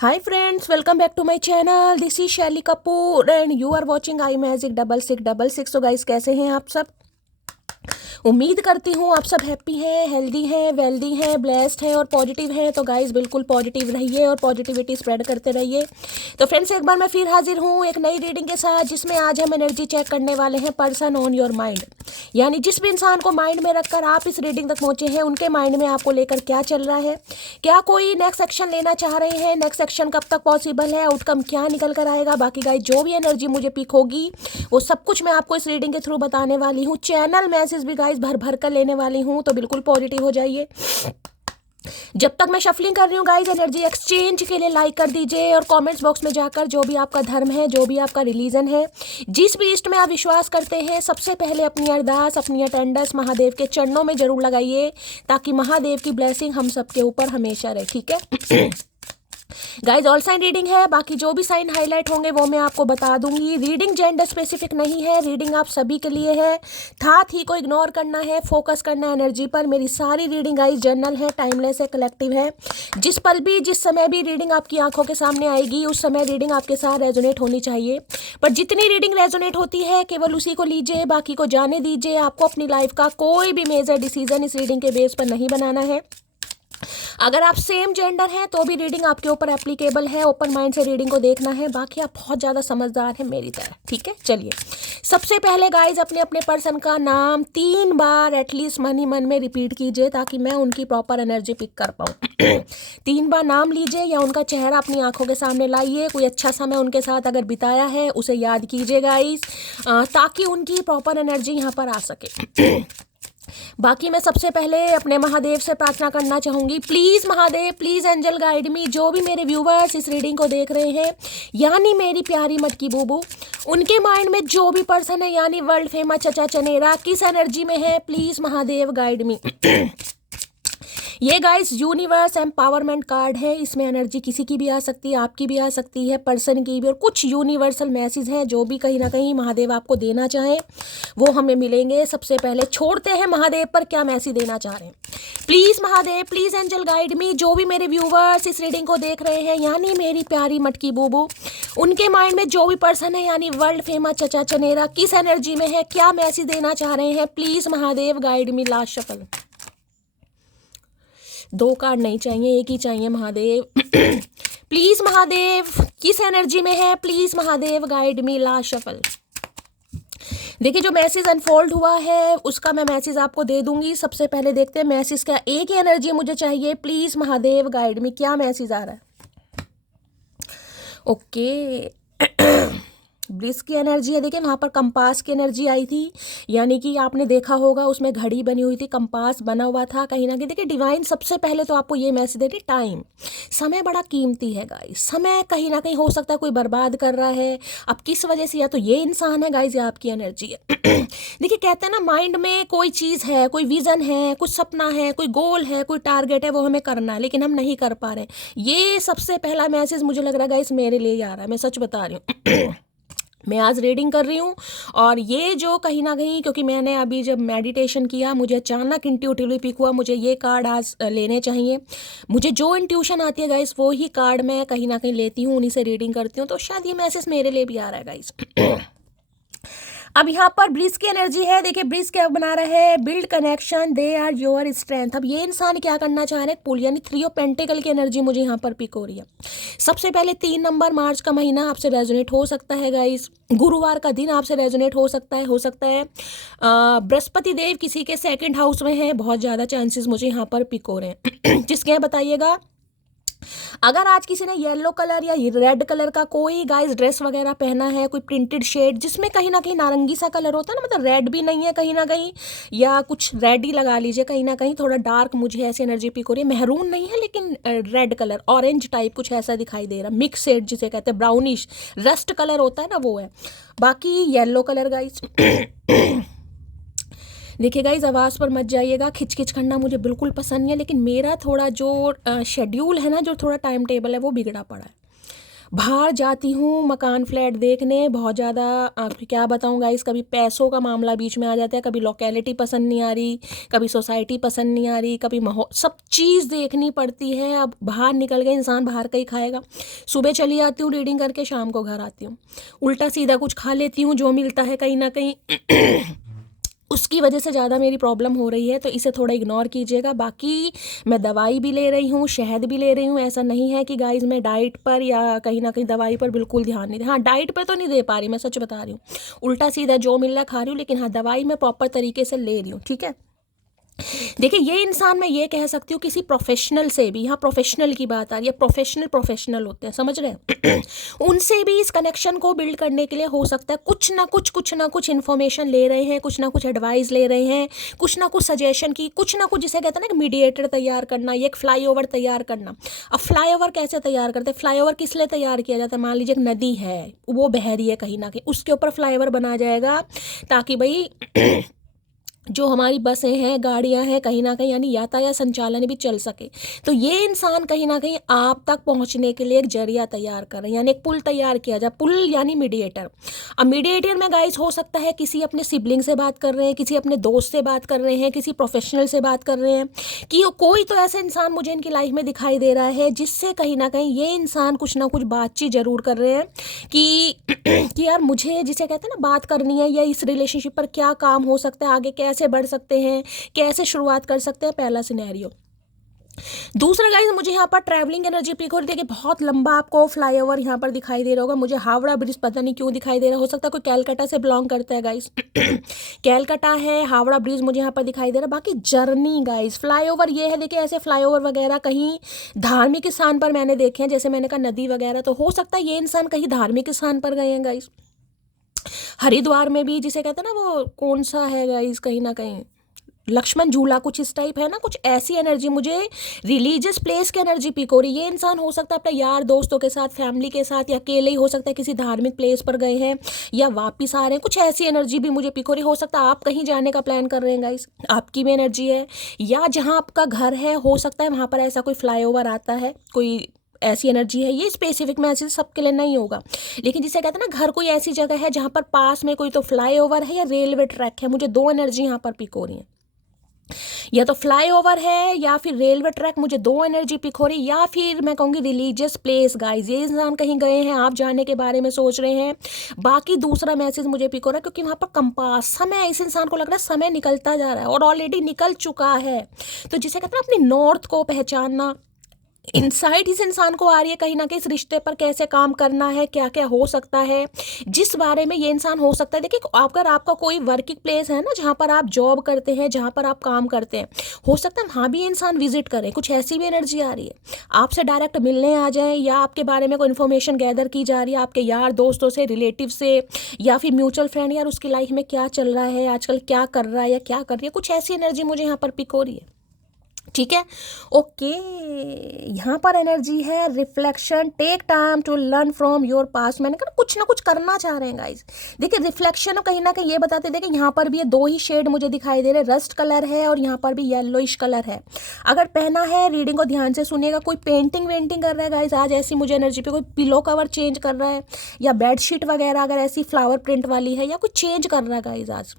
Hi friends, welcome back to my channel. This is Shelly Kapoor and you are watching I Magic 6666. So guys, कैसे हैं आप सब? उम्मीद करती हूँ आप सब हैप्पी हैं, हेल्दी हैं, वेल्दी हैं, ब्लेस्ड हैं और पॉजिटिव हैं। तो गाइस बिल्कुल पॉजिटिव रहिए और पॉजिटिविटी स्प्रेड करते रहिए। तो फ्रेंड्स एक बार मैं फिर हाजिर हूँ एक नई रीडिंग के साथ, जिसमें आज हम एनर्जी चेक करने वाले हैं पर्सन ऑन योर माइंड। यानी जिस भी इंसान को माइंड में रखकर आप इस रीडिंग तक पहुंचे हैं, उनके माइंड में आपको लेकर क्या चल रहा है, क्या कोई नेक्स्ट एक्शन लेना चाह रहे हैं, नेक्स्ट एक्शन कब तक पॉसिबल है, आउटकम क्या निकल कर आएगा। बाकी गाइस जो भी एनर्जी मुझे पिक होगी वो सब कुछ मैं आपको इस रीडिंग के थ्रू बताने वाली हूँ। चैनल मैसेज भी गाइस भर भर कर लेने वाली हूँ, तो बिल्कुल पॉजिटिव हो जाइए। जब तक मैं शफलिंग कर रही हूँ गाइस, एनर्जी एक्सचेंज के लिए लाइक कर दीजिए और कमेंट्स बॉक्स में जाकर जो भी आपका धर्म है, जो भी आपका रिलीजन है, जिस भी इष्ट में आप विश्वास करते हैं, सबसे पहले अपनी अरदास, अपनी अटेंडेंस महादेव के चरणों में जरूर लगाइए, ताकि महादेव की ब्लेसिंग हम सबके ऊपर हमेशा रहे। ठीक है गाइज, ऑल साइन रीडिंग है, बाकी जो भी साइन हाईलाइट होंगे वो मैं आपको बता दूंगी। रीडिंग जेंडर स्पेसिफिक नहीं है, रीडिंग आप सभी के लिए है। साथ ही को इग्नोर करना है, फोकस करना है एनर्जी पर। मेरी सारी रीडिंग गाइज जनरल है, टाइमलेस है, कलेक्टिव है। जिस पल भी, जिस समय भी रीडिंग आपकी आंखों के सामने आएगी, उस समय रीडिंग आपके साथ रेजोनेट होनी चाहिए। पर जितनी रीडिंग रेजोनेट होती है केवल उसी को लीजिए, बाकी को जाने दीजिए। आपको अपनी लाइफ का कोई भी मेजर डिसीजन इस रीडिंग के बेस पर नहीं बनाना है। अगर आप सेम जेंडर हैं तो भी रीडिंग आपके ऊपर एप्लीकेबल है। ओपन माइंड से रीडिंग को देखना है, बाकी आप बहुत ज़्यादा समझदार हैं मेरी तरह। ठीक है, चलिए सबसे पहले गाइज अपने अपने पर्सन का नाम 3 बार एटलीस्ट मन ही मन में रिपीट कीजिए, ताकि मैं उनकी प्रॉपर एनर्जी पिक कर पाऊँ। 3 बार नाम लीजिए या उनका चेहरा अपनी आंखों के सामने लाइए। कोई अच्छा समय उनके साथ अगर बिताया है उसे याद कीजिए गाइज, ताकि उनकी प्रॉपर एनर्जी यहाँ पर आ सके। बाकी मैं सबसे पहले अपने महादेव से प्रार्थना करना चाहूँगी। Please Mahadev, please angel guide me. जो भी मेरे व्यूवर्स इस रीडिंग को देख रहे हैं, यानी मेरी प्यारी मटकी बूबू, उनके माइंड में जो भी पर्सन है, यानी वर्ल्ड फेमस चचा चनेरा, किस एनर्जी में है, प्लीज़ महादेव गाइड मी। ये गाइस यूनिवर्स एम्पावरमेंट कार्ड है। इसमें एनर्जी किसी की भी आ सकती है, आपकी भी आ सकती है, पर्सन की भी, और कुछ यूनिवर्सल मैसेज हैं जो भी कहीं ना कहीं महादेव आपको देना चाहें वो हमें मिलेंगे। सबसे पहले छोड़ते हैं महादेव पर क्या मैसेज देना चाह रहे हैं। Please Mahadev, please angel guide me. जो भी मेरे व्यूवर्स इस रीडिंग को देख रहे हैं, यानी मेरी प्यारी मटकी बूबू, उनके माइंड में जो भी पर्सन है, यानी वर्ल्ड फेमस चचा चनेरा, किस एनर्जी में है, क्या मैसेज देना चाह रहे हैं, please Mahadev guide me. Last shuffle. 2 card नहीं चाहिए, एक ही चाहिए महादेव। प्लीज महादेव किस एनर्जी में है, please Mahadev guide me. Last shuffle. देखिए जो मैसेज अनफोल्ड हुआ है उसका मैं मैसेज आपको दे दूंगी। सबसे पहले देखते हैं मैसेज का। एक ही एनर्जी मुझे चाहिए, प्लीज महादेव गाइड मी। क्या मैसेज आ रहा है? ओके ब्लिस की एनर्जी है। देखिए वहाँ पर कंपास की एनर्जी आई थी, यानी कि आपने देखा होगा उसमें घड़ी बनी हुई थी, कंपास बना हुआ था कहीं ना कहीं। देखिए डिवाइन सबसे पहले तो आपको ये मैसेज देती, टाइम, समय बड़ा कीमती है गाइस। समय कहीं ना कहीं हो सकता है कोई बर्बाद कर रहा है, अब किस वजह से, या तो ये इंसान है गाइस या आपकी एनर्जी है। देखिए कहते हैं ना, माइंड में कोई चीज़ है, कोई विजन है, कुछ सपना है, कोई गोल है, कोई टारगेट है, वो हमें करना है लेकिन हम नहीं कर पा रहे। ये सबसे पहला मैसेज मुझे लग रहा है गाइस मेरे लिए आ रहा है, मैं सच बता रही हूँ। मैं आज रीडिंग कर रही हूँ और ये जो कहीं ना कहीं, क्योंकि मैंने अभी जब मेडिटेशन किया मुझे अचानक इंट्यूटिवली पिक हुआ, मुझे ये कार्ड आज लेने चाहिए। मुझे जो इंट्यूशन आती है गाइस वो ही कार्ड मैं कहीं ना कहीं लेती हूँ, उन्हीं से रीडिंग करती हूँ। तो शायद ये मैसेज मेरे लिए भी आ रहा है गाइस। अब यहाँ पर ब्रिज की एनर्जी है। देखिए ब्रिज क्या बना रहा है, build connection, they are your strength. अब ये इंसान क्या करना चाह रहे हैं, पुल, यानी 3 ऑफ पेंटिकल की एनर्जी मुझे यहाँ पर पिक हो रही है। सबसे पहले 3 नंबर मार्च का महीना आपसे रेजोनेट हो सकता है गाइस। गुरुवार का दिन आपसे रेजोनेट हो सकता है। बृहस्पति देव किसी के 2nd हाउस में है, बहुत ज़्यादा चांसेस मुझे यहाँ पर पिक हो रहे हैं। जिसके यहाँ बताइएगा। अगर आज किसी ने येलो कलर या रेड कलर का कोई गाइस ड्रेस वगैरह पहना है, कोई प्रिंटेड शेड जिसमें कहीं ना कहीं नारंगी सा कलर होता है ना, मतलब रेड भी नहीं है कहीं ना कहीं, या कुछ रेड ही लगा लीजिए, कहीं ना कहीं थोड़ा डार्क मुझे ऐसी एनर्जी पिक हो रही है। मेहरून नहीं है लेकिन रेड कलर, ऑरेंज टाइप कुछ ऐसा दिखाई दे रहा, मिक्स शेड जिसे कहते हैं, ब्राउनिश रस्ट कलर होता है ना, वो है। बाकी येलो कलर गाइस। देखिए गाइज आवाज़ पर मत जाइएगा, खिचखिच करना मुझे बिल्कुल पसंद नहीं है, लेकिन मेरा थोड़ा जो शेड्यूल है ना, जो थोड़ा टाइम टेबल है वो बिगड़ा पड़ा है। बाहर जाती हूँ मकान फ्लैट देखने, बहुत ज़्यादा आपको क्या बताऊँ गाइस, कभी पैसों का मामला बीच में आ जाता है, कभी लोकेलिटी पसंद नहीं आ रही, कभी सोसाइटी पसंद नहीं आ रही, कभी माहौल, सब चीज़ देखनी पड़ती है। अब बाहर निकल गए इंसान बाहर का ही खाएगा। सुबह चली जाती हूँ रीडिंग करके, शाम को घर आती हूँ, उल्टा सीधा कुछ खा लेती हूँ जो मिलता है कहीं ना कहीं उसकी वजह से ज़्यादा मेरी प्रॉब्लम हो रही है, तो इसे थोड़ा इग्नोर कीजिएगा। बाकी मैं दवाई भी ले रही हूँ, शहद भी ले रही हूँ। ऐसा नहीं है कि गाइज मैं डाइट पर या कहीं ना कहीं दवाई पर बिल्कुल ध्यान नहीं दे, हाँ डाइट पर तो नहीं दे पा रही, मैं सच बता रही हूँ, उल्टा सीधा जो मिल रहा है खा रही हूँ, लेकिन हाँ दवाई मैं प्रॉपर तरीके से ले रही हूँ, ठीक है। देखिए ये इंसान, मैं ये कह सकती हूँ किसी प्रोफेशनल से भी, यहाँ प्रोफेशनल की बात आ रही है, प्रोफेशनल होते हैं, समझ रहे हैं उनसे भी इस कनेक्शन को बिल्ड करने के लिए हो सकता है कुछ ना कुछ इन्फॉर्मेशन ले रहे हैं, कुछ ना कुछ एडवाइस ले रहे हैं, कुछ ना कुछ सजेशन की, कुछ ना कुछ जिसे कहते हैं ना मीडिएटर तैयार करना, ये एक फ्लाईओवर तैयार करना। अब फ्लाईओवर कैसे तैयार करते हैं, फ्लाईओवर किस लिए तैयार किया जाता है, मान लीजिए एक नदी है, वो बह रही है कहीं ना कहीं, उसके ऊपर फ्लाईओवर बनाया जाएगा ताकि भाई जो हमारी बसें हैं, गाड़ियां हैं, कहीं ना कहीं यानी यातायात संचालन भी चल सके। तो ये इंसान कहीं ना कहीं आप तक पहुंचने के लिए एक जरिया तैयार कर रहे हैं, यानी एक पुल तैयार किया जाए, पुल यानी मीडिएटर। अब मीडिएटर में गाइस हो सकता है किसी अपने सिबलिंग से बात कर रहे हैं, किसी अपने दोस्त से बात कर रहे हैं, किसी प्रोफेशनल से बात कर रहे हैं, कि कोई तो ऐसा इंसान मुझे इनकी लाइफ में दिखाई दे रहा है जिससे कहीं ना कहीं ये इंसान कुछ ना कुछ बातचीत जरूर कर रहे हैं कि कि यार मुझे, जिसे कहते हैं ना बात करनी है, या इस रिलेशनशिप पर क्या काम हो सकता है, आगे कैसे बढ़ सकते हैं, कैसे शुरुआत कर सकते हैं, पहला सिनेरियो। दूसरा गाइस, मुझे यहाँ पर ट्रैवलिंग एनर्जी पिक हो रही है। देखिए बहुत लंबा आपको फ्लाईओवर यहाँ पर दिखाई दे रहा होगा, मुझे हावड़ा ब्रिज पता नहीं क्यों दिखाई दे रहा, हो सकता है कोई कैलकाटा से बिलोंग करता है गाइस कैलकाटा है, हावड़ा ब्रिज मुझे यहाँ पर दिखाई दे रहा है। बाकी जर्नी गाइस, फ्लाईओवर ये है, देखिए ऐसे फ्लाईओवर वगैरह कहीं धार्मिक स्थान पर मैंने देखे हैं, जैसे मैंने कहा नदी वगैरह, तो हो सकता है ये इंसान कहीं धार्मिक स्थान पर गए हैं गाइस। हरिद्वार में भी जिसे कहते हैं ना, वो कौन सा है गाइस, कहीं ना कहीं लक्ष्मण झूला कुछ इस टाइप है ना, कुछ ऐसी एनर्जी मुझे रिलीजियस प्लेस की एनर्जी पिक हो रही है। ये इंसान हो सकता है अपने यार दोस्तों के साथ, फैमिली के साथ, या अकेले ही हो सकता है किसी धार्मिक प्लेस पर गए हैं या वापिस आ रहे हैं, कुछ ऐसी एनर्जी भी मुझे पिक हो रही है। हो सकता है आप कहीं जाने का प्लान कर रहे हैं गाइस, आपकी भी एनर्जी है, या जहाँ आपका घर है हो सकता है वहाँ पर ऐसा कोई फ्लाईओवर आता है, कोई ऐसी एनर्जी है। ये स्पेसिफिक मैसेज सबके लिए नहीं होगा, लेकिन जिसे कहते हैं ना घर कोई ऐसी जगह है जहाँ पर पास में कोई तो फ्लाईओवर है या रेलवे ट्रैक है, मुझे दो एनर्जी यहाँ पर पिक हो रही है, या तो फ्लाईओवर है या फिर रेलवे ट्रैक, मुझे दो एनर्जी पिक हो रही, या फिर मैं कहूँगी रिलीजियस प्लेस गाइज, ये इंसान कहीं गए हैं, आप जाने के बारे में सोच रहे हैं। बाकी दूसरा मैसेज मुझे पिक हो रहा है क्योंकि वहाँ पर कंपास, समय, इस इंसान को लग रहा है समय निकलता जा रहा है और ऑलरेडी निकल चुका है। तो जिसे कहते हैं अपनी नॉर्थ को पहचानना, इनसाइट इस इंसान को आ रही है कहीं ना कहीं, इस रिश्ते पर कैसे काम करना है, क्या क्या हो सकता है, जिस बारे में ये इंसान हो सकता है। देखिए अगर आपका कोई वर्किंग प्लेस है ना, जहाँ पर आप जॉब करते हैं, जहाँ पर आप काम करते हैं, हो सकता है वहाँ भी ये इंसान विजिट करे, कुछ ऐसी भी एनर्जी आ रही है, आपसे डायरेक्ट मिलने आ जाए, या आपके बारे में कोई इन्फॉर्मेशन गैदर की जा रही है आपके यार दोस्तों से, रिलेटिव से, या फिर म्यूचुअल फ्रेंड, यार उसकी लाइफ में क्या चल रहा है आजकल, क्या कर रहा है या क्या कर रही है, कुछ ऐसी एनर्जी मुझे यहाँ पर पिक हो रही है, ठीक है। ओके, यहाँ पर एनर्जी है reflection, take time to learn from your past. मैंने कहा कुछ ना कुछ करना चाह रहे हैं गाइस। देखिए रिफ्लेक्शन कहीं ना कहीं ये बताते, देखिए यहाँ पर भी ये दो ही शेड मुझे दिखाई दे रहे, रस्ट कलर है और यहाँ पर भी येलोइश कलर है। अगर पहना है, रीडिंग को ध्यान से सुनिएगा, कोई पेंटिंग वेंटिंग कर रहा है गाइस आज, ऐसी मुझे एनर्जी पे, कोई पिलो कवर चेंज कर रहा है, या बेडशीट वगैरह अगर ऐसी फ्लावर प्रिंट वाली है, या कुछ चेंज कर रहा है गाइस आज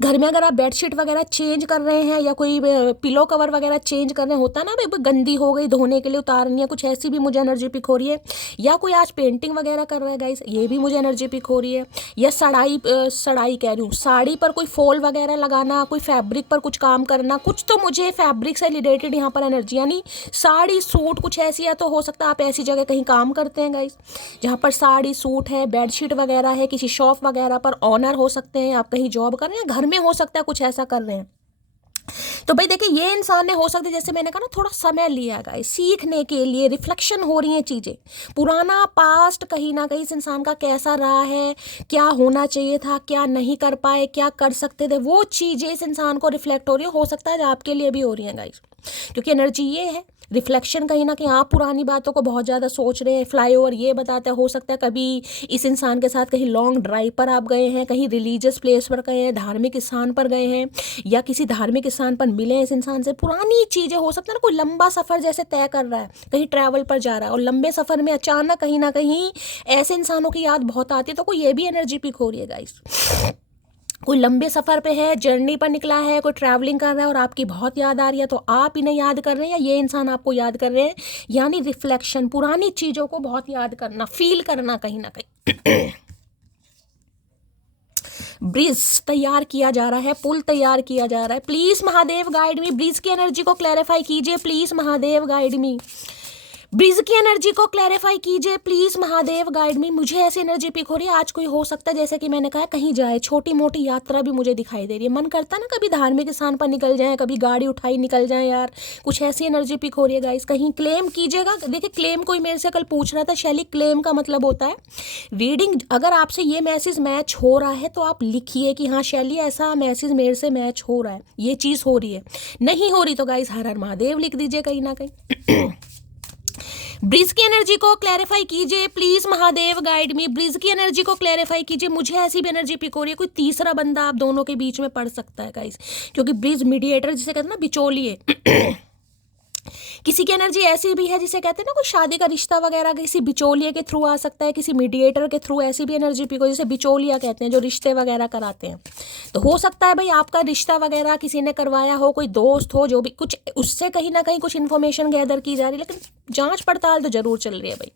घर में। अगर आप बेडशीट वगैरह चेंज कर रहे हैं या कोई पिलो कवर वगैरह चेंज कर रहे हैं, होता है ना भाई गंदी हो गई, धोने के लिए उतारनी है, कुछ ऐसी भी मुझे एनर्जी पिक हो रही है। या कोई आज पेंटिंग वगैरह कर रहा है गाइस, ये भी मुझे एनर्जी पिक हो रही है। या सड़ाई कह रही हूँ, साड़ी पर कोई फॉल वगैरह लगाना, कोई फैब्रिक पर कुछ काम करना, कुछ तो मुझे फैब्रिक से रिलेटेड यहाँ पर एनर्जी, यानी साड़ी सूट कुछ ऐसी है। तो हो सकता है आप ऐसी जगह कहीं काम करते हैं गाइस जहाँ पर साड़ी सूट है, बेडशीट वगैरह है, किसी शॉप वगैरह पर ऑनर हो सकते हैं, आप कहीं जॉब कर रहे हैं, घर में हो सकता है कुछ ऐसा कर रहे हैं। तो भाई देखिए ये इंसान ने हो सकता है, जैसे मैंने कहा ना, थोड़ा समय लिया गाइस सीखने के लिए, रिफ्लेक्शन हो रही हैं चीज़ें, पुराना पास्ट कहीं ना कहीं इस इंसान का कैसा रहा है, क्या होना चाहिए था, क्या नहीं कर पाए, क्या कर सकते थे, वो चीज़ें इस इंसान को रिफ्लेक्ट हो रही है। हो सकता है आपके लिए भी हो रही हैं गाइस, क्योंकि एनर्जी ये है रिफ्लेक्शन कहीं ना कहीं आप पुरानी बातों को बहुत ज़्यादा सोच रहे हैं। फ्लाईओवर ये बताता है, हो सकता है कभी इस इंसान के साथ कहीं लॉन्ग ड्राइव पर आप गए हैं, कहीं रिलीजियस प्लेस पर गए हैं, धार्मिक स्थान पर गए हैं, या किसी धार्मिक स्थान पर मिले इस इंसान से। पुरानी चीज़ें हो सकता है ना, कोई लंबा सफ़र जैसे तय कर रहा है, कहीं ट्रैवल पर जा रहा है और लंबे सफ़र में अचानक कहीं ना कहीं ऐसे इंसानों की याद बहुत आती है, तो कोई ये भी एनर्जी पिक हो रही है गाइस। कोई लंबे सफ़र पे है, जर्नी पर निकला है, कोई ट्रैवलिंग कर रहा है और आपकी बहुत याद आ रही है, तो आप इन्हें याद कर रहे हैं या ये इंसान आपको याद कर रहे हैं। यानी रिफ्लेक्शन, पुरानी चीज़ों को बहुत याद करना, फील करना कहीं ना कहीं। ब्रिज तैयार किया जा रहा है, पुल तैयार किया जा रहा है। Please Mahadev guide me, bridge की एनर्जी को क्लैरिफाई कीजिए please Mahadev guide me. Bridge की एनर्जी को क्लैरिफाई कीजिए प्लीज महादेव गाइड मी। मुझे ऐसी एनर्जी पिक हो रही है, आज कोई हो सकता है जैसे कि मैंने कहा कहीं जाए, छोटी मोटी यात्रा भी मुझे दिखाई दे रही है। मन करता ना कभी धार्मिक स्थान पर निकल जाए, कभी गाड़ी उठाई निकल जाए यार, कुछ ऐसी एनर्जी पिक हो रही है गाइस। कहीं क्लेम कीजिएगा। देखिए क्लेम कोई मेरे से कल पूछ रहा था, शैली क्लेम का मतलब होता है रीडिंग। अगर आपसे ये मैसेज मैच हो रहा है तो आप लिखिए कि हाँ शैली ऐसा मैसेज मेरे से मैच हो रहा है, ये चीज़ हो रही है। नहीं हो रही तो गाइस हर हर महादेव लिख दीजिए कहीं ना कहीं। ब्रिज की एनर्जी को क्लैरिफाई कीजिए please Mahadev guide me. Bridge की एनर्जी को क्लैरिफाई कीजिए। मुझे ऐसी भी एनर्जी पिक हो रही है, कोई तीसरा बंदा आप दोनों के बीच में पड़ सकता है गाइस, क्योंकि ब्रिज मीडिएटर जिसे कहते हैं ना, बिचौलिए। किसी की एनर्जी ऐसी भी है जिसे कहते हैं ना, कोई शादी का रिश्ता वगैरह किसी बिचौलिए के थ्रू आ सकता है, पिसी मीडिएटर के थ्रू। ऐसी भी एनर्जी पिक हो, जिसे बिचौलिया कहते हैं, जो रिश्ते वगैरह कराते हैं। तो हो सकता है भाई आपका रिश्ता वगैरह किसी ने करवाया हो, कोई दोस्त हो, जो भी कुछ उससे कहीं ना कहीं कुछ इन्फॉर्मेशन गैदर की जा रही है, लेकिन जांच पड़ताल तो जरूर चल रही है भाई।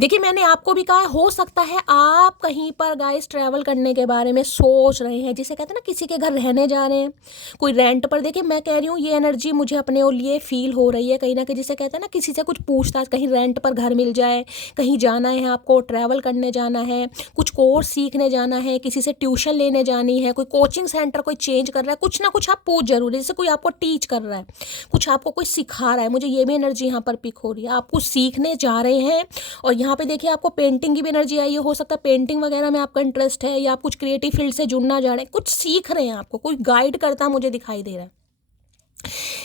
देखिए मैंने आपको भी कहा, हो सकता है आप कहीं पर गाइस ट्रैवल करने के बारे में सोच रहे हैं, जिसे कहते हैं ना किसी के घर रहने जा रहे हैं, कोई रेंट पर। देखिए मैं कह रही हूँ ये एनर्जी मुझे अपने लिए फील हो रही है कहीं ना कहीं, जिसे कहते हैं ना किसी से कुछ पूछताछ, कहीं रेंट पर घर मिल जाए, कहीं जाना है आपको, ट्रैवल करने जाना है, कुछ कोर्स सीखने जाना है, किसी से ट्यूशन लेने जानी है, कोई कोचिंग सेंटर कोई चेंज कर रहा है, कुछ ना कुछ आप पूछ जरूर, जैसे कोई आपको टीच कर रहा है, कुछ आपको कोई सिखा रहा है। मुझे ये भी एनर्जी यहाँ पर पिक हो रही है, आप कुछ सीखने जा रहे हैं। और यहाँ पे देखिए आपको पेंटिंग की भी एनर्जी आई है, हो सकता है पेंटिंग वगैरह में आपका इंटरेस्ट है, या आप कुछ क्रिएटिव फील्ड से जुड़ना जा रहे हैं, कुछ सीख रहे हैं, आपको कोई गाइड करता मुझे दिखाई दे रहा है।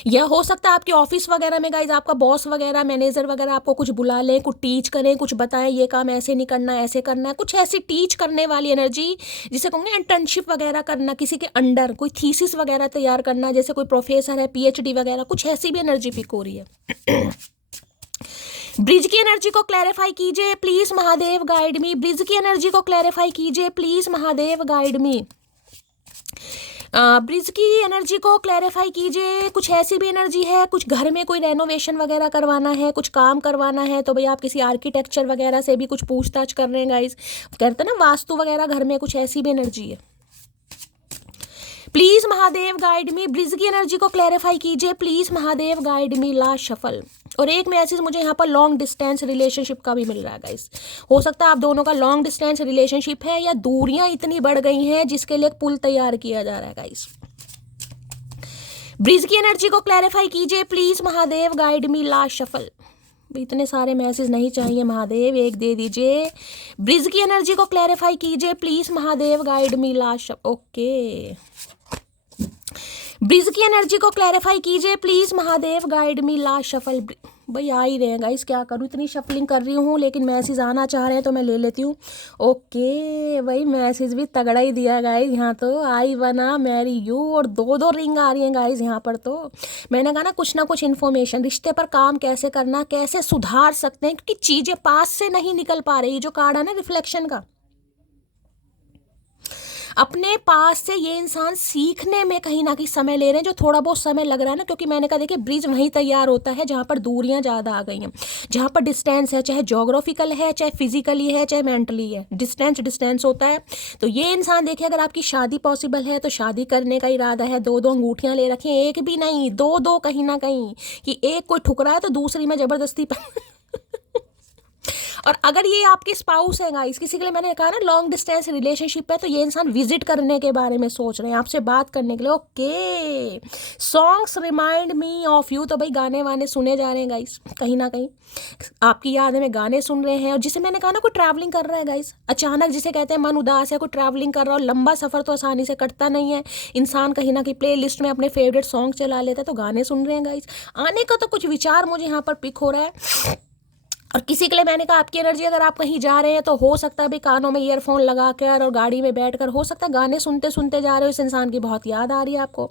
या हो सकता है आपके ऑफिस वगैरह में गाइज आपका बॉस वगैरह, मैनेजर वगैरह आपको कुछ बुला लें, कुछ टीच करें, कुछ बताएं ये काम ऐसे नहीं करना, ऐसे करना है, कुछ ऐसी टीच करने वाली एनर्जी, जिसे कहूँगे इंटर्नशिप वगैरह करना, किसी के अंडर कोई थीसिस वगैरह तैयार करना, जैसे कोई प्रोफेसर है, PhD वगैरह, कुछ ऐसी भी एनर्जी पिक हो रही है। ब्रिज की एनर्जी को क्लैरिफाई कीजिए please Mahadev guide me. Bridge की एनर्जी को क्लैरिफाई कीजिए please Mahadev guide me. Bridge की एनर्जी को क्लैरिफाई कीजिए। कुछ ऐसी भी एनर्जी है, कुछ घर में कोई रेनोवेशन वगैरह करवाना है, कुछ काम करवाना है, तो भाई आप किसी आर्किटेक्चर वगैरह से भी कुछ पूछताछ कर रहे हैं गाइज, कहते हैं ना वास्तु वगैरह घर में, कुछ ऐसी भी एनर्जी है। Please Mahadev guide me. Bridge की एनर्जी को क्लैरिफाई कीजिए please Mahadev guide me. Last shuffle. और एक मैसेज मुझे यहाँ पर लॉन्ग डिस्टेंस रिलेशनशिप का भी मिल रहा है गाइस। हो सकता है आप दोनों का लॉन्ग डिस्टेंस रिलेशनशिप है, या दूरियां इतनी बढ़ गई हैं जिसके लिए एक पुल तैयार किया जा रहा है गाइस। ब्रिज की एनर्जी को क्लैरिफाई कीजिए please Mahadev guide me. Last shuffle. इतने सारे मैसेज नहीं चाहिए महादेव, एक दे दीजिए। ब्रिज की एनर्जी को क्लैरिफाई कीजिए please Mahadev guide me. Last okay. Bridge की एनर्जी को क्लैरिफाई कीजिए please Mahadev guide me. Last shuffle. भाई आ ही रहे हैं गाइस, क्या करूँ, इतनी शफलिंग कर रही हूँ लेकिन मैसेज आना चाह रहे हैं तो मैं ले लेती हूँ। ओके भाई मैसेज भी तगड़ा ही दिया गाइस। यहाँ तो आई वना मैरी यू, और दो दो रिंग आ रही हैं गाइस यहाँ पर। तो मैंने कहा ना कुछ इन्फॉर्मेशन, रिश्ते पर काम कैसे करना, कैसे सुधार सकते हैं, क्योंकि चीज़ें पास से नहीं निकल पा रही। जो कार्ड है ना रिफ्लेक्शन का, अपने पास से ये इंसान सीखने में कहीं ना कहीं समय ले रहे हैं, जो थोड़ा बहुत समय लग रहा है ना, क्योंकि मैंने कहा देखिए ब्रिज वहीं तैयार होता है जहाँ पर दूरियां ज़्यादा आ गई हैं, जहाँ पर डिस्टेंस है, चाहे जोग्राफिकल है, चाहे फिजिकली है, चाहे मेंटली है, डिस्टेंस होता है। तो ये इंसान देखिए, अगर आपकी शादी पॉसिबल है तो शादी करने का इरादा है, दो अंगूठियाँ ले रखी हैं, एक भी नहीं, दो कहीं ना कहीं, कि एक कोई ठुकरा है तो दूसरी में ज़बरदस्ती और अगर ये आपके स्पाउस है गाइस, किसी के लिए मैंने कहा ना लॉन्ग डिस्टेंस रिलेशनशिप है, तो ये इंसान विजिट करने के बारे में सोच रहे हैं, आपसे बात करने के लिए। Okay, songs remind me of you, तो भाई गाने वाने सुने जा रहे हैं गाइस, कहीं ना कहीं आपकी याद में गाने सुन रहे हैं। और जिसे मैंने कहा ना कोई ट्रैवलिंग कर रहा है गाइस, अचानक जिसे कहते हैं मन उदास है, कोई ट्रैवलिंग कर रहा हो, लंबा सफर तो आसानी से कटता नहीं है, इंसान कहीं ना कहीं प्ले लिस्ट में अपने फेवरेट सॉन्ग चला लेता है, तो गाने सुन रहे हैं गाइस। आने का तो कुछ विचार मुझे यहाँ पर पिक हो रहा है। और किसी के लिए मैंने कहा आपकी एनर्जी, अगर आप कहीं जा रहे हैं तो हो सकता है भाई कानों में ईयरफोन लगा कर और गाड़ी में बैठकर हो सकता है गाने सुनते सुनते जा रहे हो, इस इंसान की बहुत याद आ रही है आपको।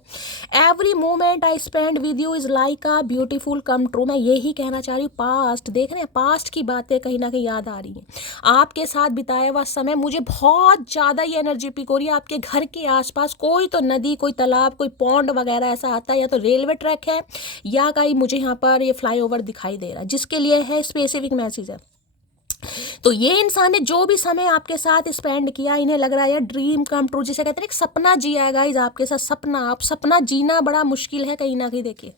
Every moment I spend with you is like a beautiful come true, मैं यही कहना चाह रही हूँ। पास्ट देख रहे हैं, पास्ट की बातें कहीं ना कहीं याद आ रही हैं, आपके साथ बिताया हुआ समय मुझे बहुत ज़्यादा ये एनर्जी पिक हो रही है। आपके घर के आसपास कोई तो नदी, कोई तालाब, कोई पॉन्ड वगैरह ऐसा आता है, या तो रेलवे ट्रैक है या कहीं मुझे यहाँ पर ये फ्लाईओवर दिखाई दे रहा है, जिसके लिए है स्पेसिफिक मैसेज है। तो ये इंसान ने जो भी समय आपके साथ स्पेंड किया, इन्हें लग रहा है यार ड्रीम कम ट्रू, जिसे कहते हैं एक सपना जिया गाइस आपके साथ। सपना, आप सपना जीना बड़ा मुश्किल है कहीं ना कहीं, देखिए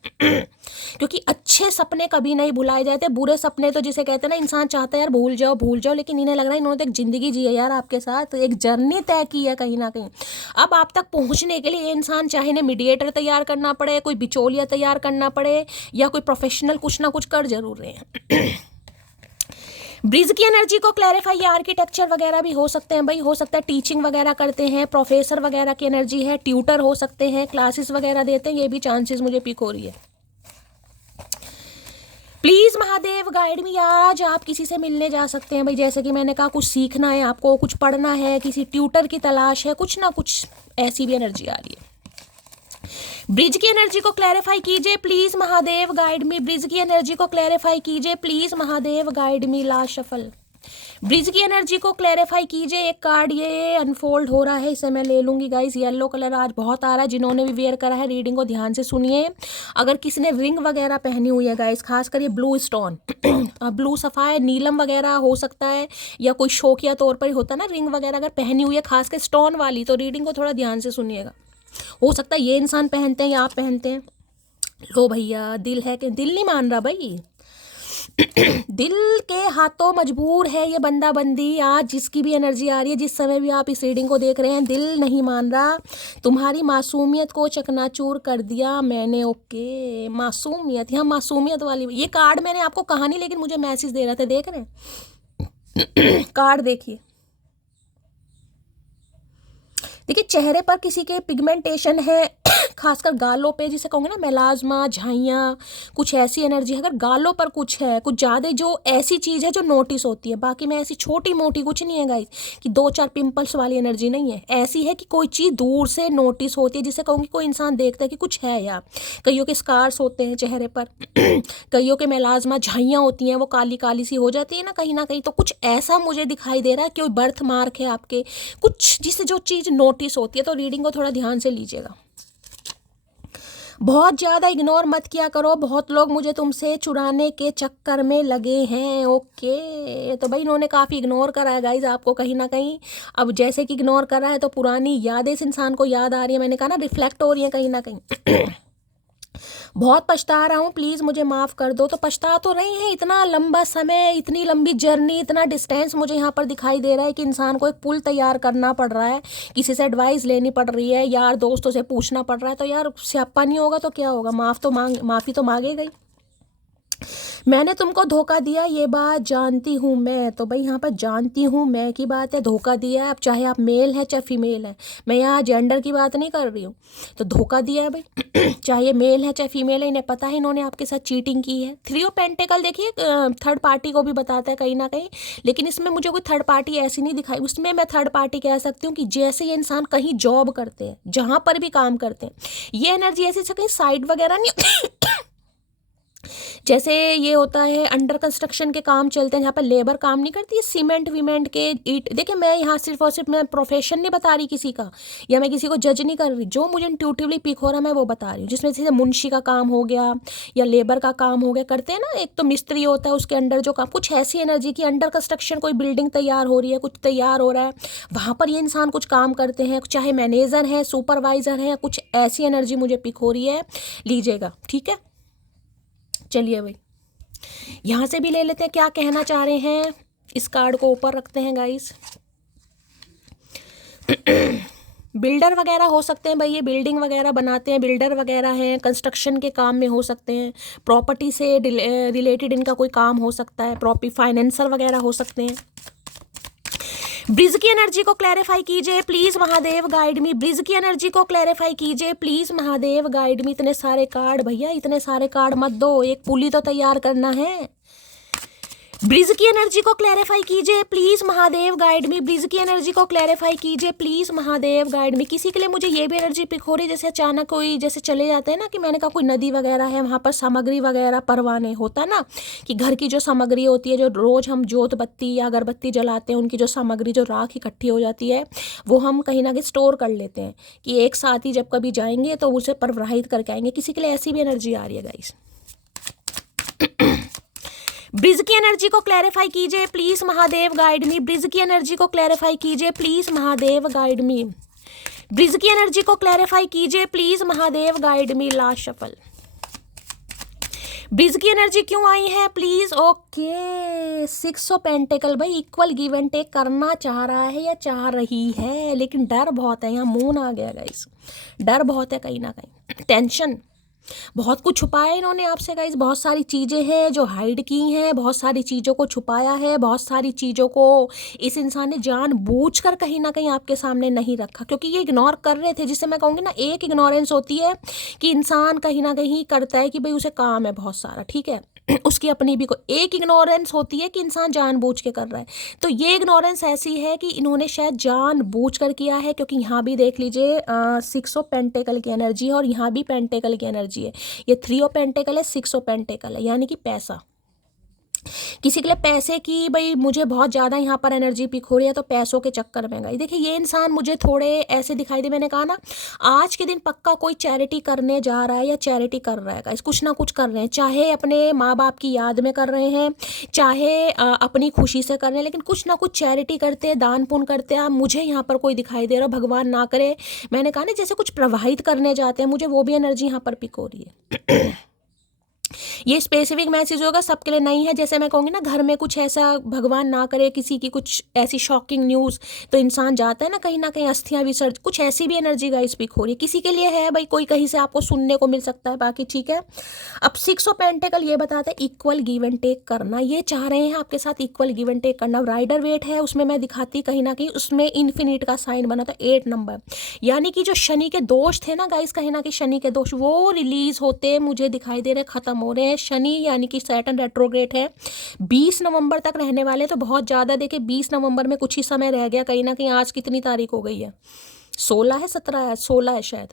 क्योंकि अच्छे सपने कभी नहीं भुलाए जाते, बुरे सपने तो जिसे कहते हैं ना इंसान चाहता है यार भूल जाओ भूल जाओ, लेकिन इन्हें लग रहा है इन्होंने तो एक जिंदगी जी है यार आपके साथ, तो एक जर्नी तय की है कहीं ना कहीं। अब आप तक पहुंचने के लिए ये इंसान चाहे इन्हें मीडिएटर तैयार करना पड़े, कोई बिचौलिया तैयार करना पड़े, या कोई प्रोफेशनल कुछ ना कुछ कर जरूर रहे हैं। ब्रिज की एनर्जी को क्लैरिफाई, या आर्किटेक्चर वगैरह भी हो सकते हैं भाई, हो सकता है टीचिंग वगैरह करते हैं, प्रोफेसर वगैरह की एनर्जी है, ट्यूटर हो सकते हैं, क्लासेस वगैरह देते हैं, ये भी चांसेस मुझे पिक हो रही है। प्लीज महादेव गाइड मी, आज आप किसी से मिलने जा सकते हैं भाई, जैसे कि मैंने कहा कुछ सीखना है आपको, कुछ पढ़ना है, किसी ट्यूटर की तलाश है, कुछ ना कुछ ऐसी भी एनर्जी आ रही है। ब्रिज की एनर्जी को क्लैरिफाई कीजिए please Mahadev guide me, bridge की एनर्जी को क्लैरिफाई कीजिए please Mahadev guide me. Last shuffle, bridge की एनर्जी को क्लैरिफाई कीजिए। एक कार्ड ये अनफोल्ड हो रहा है, इसे मैं ले लूंगी गाइस। येलो कलर आज बहुत आ रहा है, जिन्होंने भी वेयर करा है रीडिंग को ध्यान से सुनिए। अगर किसी ने रिंग वगैरह पहनी हुई है गाइस, खासकर ये ब्लू स्टोन ब्लू सफायर नीलम वगैरह हो सकता है, या कोई शौकिया तौर पर ही होता है ना रिंग वगैरह, अगर पहनी हुई है खासकर स्टोन वाली, तो रीडिंग को थोड़ा ध्यान से सुनिएगा। हो सकता है ये इंसान पहनते हैं या आप पहनते हैं। लो भैया, दिल है कि दिल नहीं मान रहा भाई दिल के हाथों मजबूर है ये बंदा बंदी। आज जिसकी भी एनर्जी आ रही है, जिस समय भी आप इस रीडिंग को देख रहे हैं, दिल नहीं मान रहा, तुम्हारी मासूमियत को चकनाचूर कर दिया मैंने। ओके, मासूमियत, यहाँ मासूमियत वाली, ये कार्ड मैंने आपको कहा नहीं, लेकिन मुझे मैसेज दे रहे थे, देख रहे हैं कार्ड देखिए, देखिए चेहरे पर किसी के पिगमेंटेशन है, खासकर गालों पे, जिसे कहूँगे ना मेलाज्मा, झाइयाँ, कुछ ऐसी एनर्जी है। अगर गालों पर कुछ है, कुछ ज़्यादा जो ऐसी चीज़ है जो नोटिस होती है, बाकी में ऐसी छोटी मोटी कुछ नहीं है गाइस, कि 2-4 पिंपल्स वाली एनर्जी नहीं है। ऐसी है कि कोई चीज़ दूर से नोटिस होती है, जिसे कहूँगी कोई इंसान देखता है कि कुछ है, या कईयों के स्कार्स होते हैं चेहरे पर कईयों के मेलाज्मा, झाइयाँ होती हैं, वो काली काली सी हो जाती है ना कहीं, तो कुछ ऐसा मुझे दिखाई दे रहा है कि कोई बर्थ मार्क है आपके, कुछ जिससे जो चीज़ नोटिस होती है। तो रीडिंग को थोड़ा ध्यान से लीजिएगा, बहुत ज़्यादा इग्नोर मत किया करो। बहुत लोग मुझे तुमसे चुराने के चक्कर में लगे हैं। ओके, तो भाई इन्होंने काफ़ी इग्नोर करा है गाइज आपको कहीं ना कहीं। अब जैसे कि इग्नोर करा है, तो पुरानी यादें इस इंसान को याद आ रही है, मैंने कहा ना रिफ्लेक्ट हो रही है कहीं ना कहीं बहुत पछता रहा हूँ, प्लीज़ मुझे माफ़ कर दो। तो पछता तो रही है, इतना लंबा समय, इतनी लंबी जर्नी, इतना डिस्टेंस मुझे यहाँ पर दिखाई दे रहा है कि इंसान को एक पुल तैयार करना पड़ रहा है, किसी से एडवाइस लेनी पड़ रही है, यार दोस्तों से पूछना पड़ रहा है। तो यार स्यापा नहीं होगा तो क्या होगा, माफ़ी तो मांगेगा ही। मैंने तुमको धोखा दिया, ये बात जानती हूँ मैं। तो भाई यहाँ पर जानती हूँ मैं की बात है, धोखा दिया है। अब चाहे आप मेल है चाहे फीमेल है, मैं यहाँ जेंडर की बात नहीं कर रही हूँ, तो धोखा दिया है भाई चाहे मेल है चाहे फीमेल है, इन्हें पता है इन्होंने आपके साथ चीटिंग की है। 3 ऑफ पेंटिकल देखिए थर्ड पार्टी को भी बताता है कहीं ना कहीं, लेकिन इसमें मुझे कोई थर्ड पार्टी ऐसी नहीं दिखाई। उसमें मैं थर्ड पार्टी कह सकती हूँ कि जैसे ये इंसान कहीं जॉब करते हैं, जहाँ पर भी काम करते हैं, ये एनर्जी ऐसी कहीं साइड वगैरह नहीं जैसे ये होता है अंडर कंस्ट्रक्शन के काम चलते हैं, जहाँ पर लेबर काम नहीं करती है, सीमेंट वीमेंट के ईट। देखिए मैं यहाँ सिर्फ और सिर्फ मैं प्रोफेशन नहीं बता रही किसी का, या मैं किसी को जज नहीं कर रही, जो मुझे इंट्यूटिवली पिक हो रहा है मैं वो बता रही हूँ। जिसमें जैसे मुंशी का काम हो गया या लेबर का काम हो गया, करते हैं ना, एक तो मिस्त्री होता है उसके अंडर जो काम, कुछ ऐसी एनर्जी की अंडर कंस्ट्रक्शन, कोई बिल्डिंग तैयार हो रही है, कुछ तैयार हो रहा है, वहाँ पर ये इंसान कुछ काम करते हैं, चाहे मैनेजर है, सुपरवाइजर है, कुछ ऐसी एनर्जी मुझे पिक हो रही है, लीजिएगा ठीक है। चलिए भाई यहाँ से भी ले लेते हैं क्या कहना चाह रहे हैं इस कार्ड को ऊपर रखते हैं गाइस। बिल्डर वगैरह हो सकते हैं भाई, ये बिल्डिंग वगैरह बनाते हैं, बिल्डर वगैरह हैं, कंस्ट्रक्शन के काम में हो सकते हैं, प्रॉपर्टी से रिलेटेड इनका कोई काम हो सकता है, प्रॉपर्टी फाइनेंसर वगैरह हो सकते हैं। ब्रिज की एनर्जी को क्लैरिफाई कीजिए please Mahadev guide me. Bridge की एनर्जी को क्लैरिफाई कीजिए प्लीज महादेव गाइड मी। इतने सारे कार्ड भैया, इतने सारे कार्ड मत दो, एक पुली तो तैयार करना है। ब्रिज की एनर्जी को क्लैरिफाई कीजिए please Mahadev guide me. Bridge की एनर्जी को क्लैरिफाई कीजिए प्लीज महादेव गाइड मी। किसी के लिए मुझे ये भी एनर्जी पिक हो रही है जैसे अचानक कोई जैसे चले जाते हैं ना, कि मैंने कहा कोई नदी वगैरह है, वहाँ पर सामग्री वगैरह परवाने होता है ना, कि घर की जो सामग्री होती है, जो रोज हम जोत बत्ती या अगरबत्ती जलाते हैं, उनकी जो सामग्री जो राख इकट्ठी हो जाती है, वो हम कहीं ना कहीं स्टोर कर लेते हैं कि एक साथ ही जब कभी जाएंगे तो उसे प्रवाहित करके आएंगे। किसी के लिए ऐसी भी एनर्जी आ रही है गाइस। ब्रिज की एनर्जी को क्लैरिफाई कीजिए please Mahadev guide me. Bridge की एनर्जी को क्लैरिफाई कीजिए please Mahadev guide me. Bridge की एनर्जी को क्लैरिफाई कीजिए please Mahadev guide me. Last shuffle. Bridge की एनर्जी क्यों आई है प्लीज? ओके, 6 ऑफ पेंटिकल भाई, इक्वल गिव एंड टेक करना चाह रहा है या चाह रही है, लेकिन डर बहुत है। यहाँ मून आ गया गाइस, डर बहुत है, कहीं ना कहीं टेंशन, बहुत कुछ छुपाया इन्होंने आपसे गाइस। बहुत सारी चीज़ें हैं जो हाइड की हैं, बहुत सारी चीज़ों को छुपाया है, बहुत सारी चीज़ों को इस इंसान ने जानबूझकर कहीं ना कहीं आपके सामने नहीं रखा, क्योंकि ये इग्नोर कर रहे थे। जिसे मैं कहूँगी ना, एक इग्नोरेंस होती है कि इंसान कहीं ना कहीं करता है कि भाई उसे काम है बहुत सारा, ठीक है, उसकी अपनी भी कोई एक इग्नोरेंस होती है कि इंसान जानबूझ के कर रहा है। तो ये इग्नोरेंस ऐसी है कि इन्होंने शायद जानबूझ कर किया है, क्योंकि यहाँ भी देख लीजिए 6 ऑफ पेंटिकल की एनर्जी है और यहाँ भी पेंटिकल की एनर्जी है। ये 3 ऑफ पेंटिकल है, 6 ऑफ पेंटिकल है, यानी कि पैसा। किसी के लिए पैसे की भाई मुझे बहुत ज़्यादा यहाँ पर एनर्जी पिक हो रही है, तो पैसों के चक्कर में गई। देखिए ये इंसान मुझे थोड़े ऐसे दिखाई दे, मैंने कहा ना आज के दिन पक्का कोई चैरिटी करने जा रहा है या चैरिटी कर रहा है गाइस, कुछ ना कुछ कर रहे हैं, चाहे अपने माँ बाप की याद में कर रहे हैं, चाहे अपनी खुशी से कर रहे हैं, लेकिन कुछ ना कुछ चैरिटी करते हैं, दान पुण्य करते हैं। मुझे यहाँ पर कोई दिखाई दे रहा, भगवान ना करे, मैंने कहा ना जैसे कुछ प्रवाहित करने जाते हैं, मुझे वो भी एनर्जी यहाँ पर पिक हो रही है। ये स्पेसिफिक मैसेज होगा, सबके लिए नहीं है। जैसे मैं कहूँगी ना, घर में कुछ ऐसा भगवान ना करे, किसी की कुछ ऐसी शॉकिंग न्यूज़, तो इंसान जाता है ना कहीं अस्थियां विसर्ज, कुछ ऐसी भी एनर्जी गाइस पिक हो रही है। किसी के लिए है भाई, कोई कहीं से आपको सुनने को मिल सकता है, बाकी ठीक है। अब 6 ऑफ पेंटिकल ये बताता है इक्वल गिव एंड टेक करना, ये चाह रहे हैं आपके साथ इक्वल गिव एंड टेक करना। राइडर वेट है उसमें, मैं दिखाती कहीं ना कहीं उसमें इन्फिनिट का साइन बना था, 8 नंबर, यानी कि जो शनि के दोष थे ना गाइस, कहीं ना कहीं शनि के दोष वो रिलीज होते मुझे दिखाई दे रहे, खत्म हो रहे हैं। शनि यानी कि सैटर्न रेट्रोग्रेड है, 20 नवंबर तक रहने वाले, तो बहुत ज़्यादा देखिए 20 नवंबर में कुछ ही समय रह गया कहीं ना कहीं। आज कितनी तारीख हो गई है? 16 है, 17 है, 16 है शायद,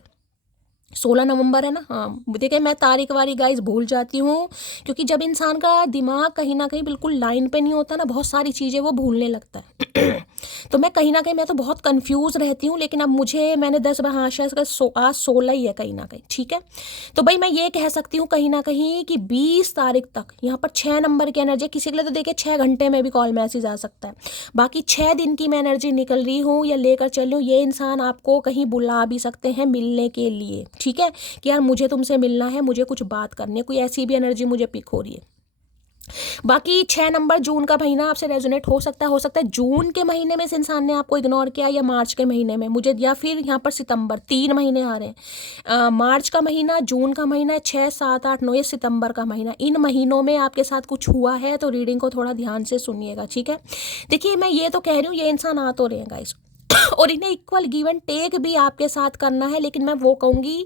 16 नवंबर है ना। हाँ देखिए मैं तारीख वारी गाइस भूल जाती हूँ, क्योंकि जब इंसान का दिमाग कहीं ना कहीं बिल्कुल लाइन पे नहीं होता ना, बहुत सारी चीज़ें वो भूलने लगता है। तो मैं कहीं ना कहीं मैं तो बहुत कंफ्यूज रहती हूँ, लेकिन अब मुझे मैंने 10 बार हाँ शायद आज 16 ही है कहीं ना कहीं, ठीक है। तो भाई मैं ये कह सकती हूँ कहीं ना कहीं कि 20 तारीख तक यहाँ पर 6 नंबर की एनर्जी, किसी के लिए तो देखिए 6 घंटे में भी कॉल मैसेज आ सकता है, बाकी 6 दिन की मैं एनर्जी निकल रही हूँ या लेकर चल रही हूँ। ये इंसान आपको कहीं बुला भी सकते हैं मिलने के लिए, ठीक है, कि यार मुझे तुमसे मिलना है, मुझे कुछ बात करनी है, कोई ऐसी भी एनर्जी मुझे पिक हो रही है। बाकी 6 नंबर जून का महीना आपसे रेजोनेट हो सकता है जून के महीने में इस इंसान ने आपको इग्नोर किया, या मार्च के महीने में मुझे, या फिर यहाँ पर सितंबर, 3 महीने आ रहे हैं, मार्च का महीना, जून का महीना, 6, 7, 8, 9 ये सितंबर का महीना। इन महीनों में आपके साथ कुछ हुआ है तो रीडिंग को थोड़ा ध्यान से सुनिएगा, ठीक है। देखिए मैं ये तो कह रही हूँ ये इंसान आ तो रहे हैं गाइस और इन्हें इक्वल गिव एंड टेक भी आपके साथ करना है, लेकिन मैं वो कहूँगी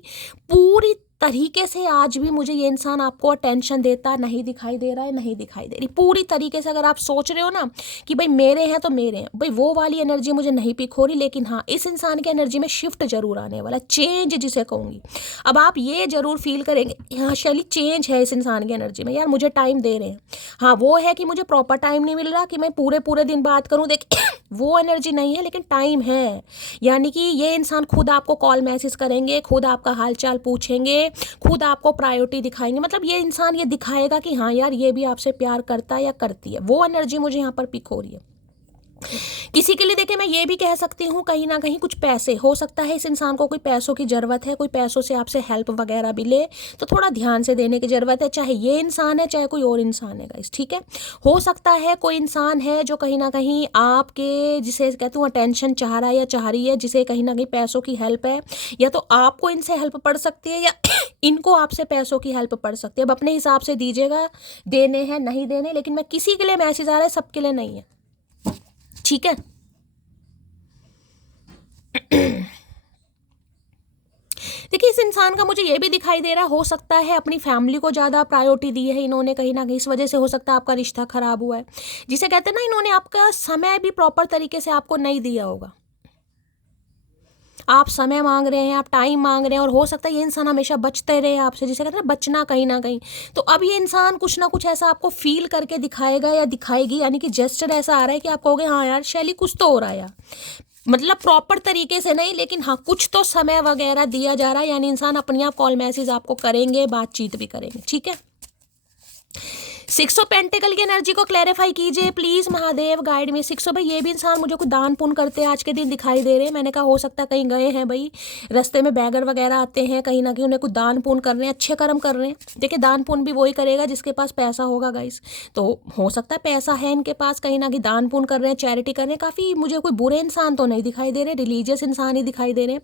पूरी तरीके से आज भी मुझे ये इंसान आपको अटेंशन देता नहीं दिखाई दे रहा है, नहीं दिखाई दे रही पूरी तरीके से। अगर आप सोच रहे हो ना कि भाई मेरे हैं तो मेरे हैं, भाई वो वाली एनर्जी मुझे नहीं पिक हो रही, लेकिन हाँ इस इंसान की एनर्जी में शिफ्ट जरूर आने वाला, चेंज जिसे कहूँगी। अब आप ये जरूर फील करेंगे हाँ शैली चेंज है इस इंसान की एनर्जी में, यार मुझे टाइम दे रहे हैं। हाँ वो है कि मुझे प्रॉपर टाइम नहीं मिल रहा कि मैं पूरे दिन बात करूँ, देख वो एनर्जी नहीं है, लेकिन टाइम है। यानी कि ये इंसान खुद आपको कॉल मैसेज करेंगे, खुद आपका हालचाल पूछेंगे, खुद आपको प्रायोरिटी दिखाएंगे। मतलब ये इंसान ये दिखाएगा कि हाँ यार ये भी आपसे प्यार करता है या करती है, वो एनर्जी मुझे यहाँ पर पिक हो रही है। किसी के लिए देखिए मैं ये भी कह सकती हूँ कहीं ना कहीं कुछ पैसे हो सकता है, इस इंसान को कोई पैसों की ज़रूरत है, कोई पैसों से आपसे हेल्प वगैरह भी ले, तो थोड़ा ध्यान से देने की ज़रूरत है, चाहे ये इंसान है चाहे कोई और इंसान है गाइस, ठीक है। हो सकता है कोई इंसान है जो कहीं ना कहीं आपके, जिसे कहती हूँ अटेंशन चाह रहा है या चाह रही है, जिसे कहीं ना कहीं पैसों की हेल्प है, या तो आपको इनसे हेल्प पड़ सकती है या इनको आपसे पैसों की हेल्प पड़ सकती है। अब अपने हिसाब से दीजिएगा, देने हैं नहीं देने, लेकिन मैं किसी के लिए मैसेज आ रहा है, सबके लिए नहीं है, ठीक है। देखिए इस इंसान का मुझे ये भी दिखाई दे रहा हो सकता है अपनी फैमिली को ज़्यादा प्रायोरिटी दी है इन्होंने कहीं ना कहीं, इस वजह से हो सकता है आपका रिश्ता खराब हुआ है, जिसे कहते हैं ना इन्होंने आपका समय भी प्रॉपर तरीके से आपको नहीं दिया होगा। आप समय मांग रहे हैं, आप टाइम मांग रहे हैं, और हो सकता है ये इंसान हमेशा बचते रहे आपसे, जिसे कहते हैं ना बचना कहीं ना कहीं। तो अब ये इंसान कुछ ना कुछ ऐसा आपको फील करके दिखाएगा या दिखाएगी, यानी कि जेस्चर ऐसा आ रहा है कि आप कहोगे हाँ यार शैली कुछ तो हो रहा है यार, मतलब प्रॉपर तरीके से नहीं, लेकिन हाँ कुछ तो समय वगैरह दिया जा रहा है, यानी इंसान अपने आप कॉल मैसेज आपको करेंगे, बातचीत भी करेंगे, ठीक है। 6 ऑफ पेंटिकल की एनर्जी को क्लैरिफाई कीजिए प्लीज महादेव, गाइड में 6 भाई ये भी इंसान मुझे कुछ दान पुण्य करते हैं आज के दिन दिखाई दे रहे हैं। मैंने कहा हो सकता है कहीं गए हैं भाई, रास्ते में बैगर वगैरह आते हैं, कहीं ना कहीं उन्हें कुछ दान पुण्य कर रहे हैं, अच्छे कर्म कर रहे हैं। देखिए दान पुण्य भी वही करेगा जिसके पास पैसा होगा गाइस, तो हो सकता है पैसा है इनके पास, कहीं ना कहीं दान पुण्य कर रहे हैं, चैरिटी कर रहे हैं। काफ़ी मुझे कोई बुरे इंसान तो नहीं दिखाई दे रहे, रिलीजियस इंसान ही दिखाई दे रहे हैं।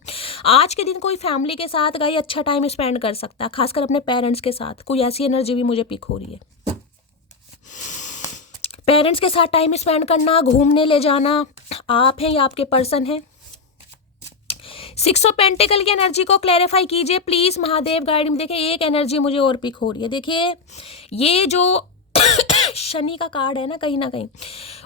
आज के दिन कोई फैमिली के साथ गई अच्छा टाइम स्पेंड कर सकता है, खासकर अपने पेरेंट्स के साथ, कोई ऐसी एनर्जी भी मुझे पिक हो रही है। पेरेंट्स के साथ टाइम स्पेंड करना, घूमने ले जाना, आप हैं या आपके पर्सन हैं। 6 ऑफ पेंटिकल की एनर्जी को क्लैरिफाई कीजिए प्लीज महादेव, गाइड में। देखिए एक एनर्जी मुझे और पिक हो रही है, देखिए ये जो शनि का कार्ड है ना कहीं ना कहीं,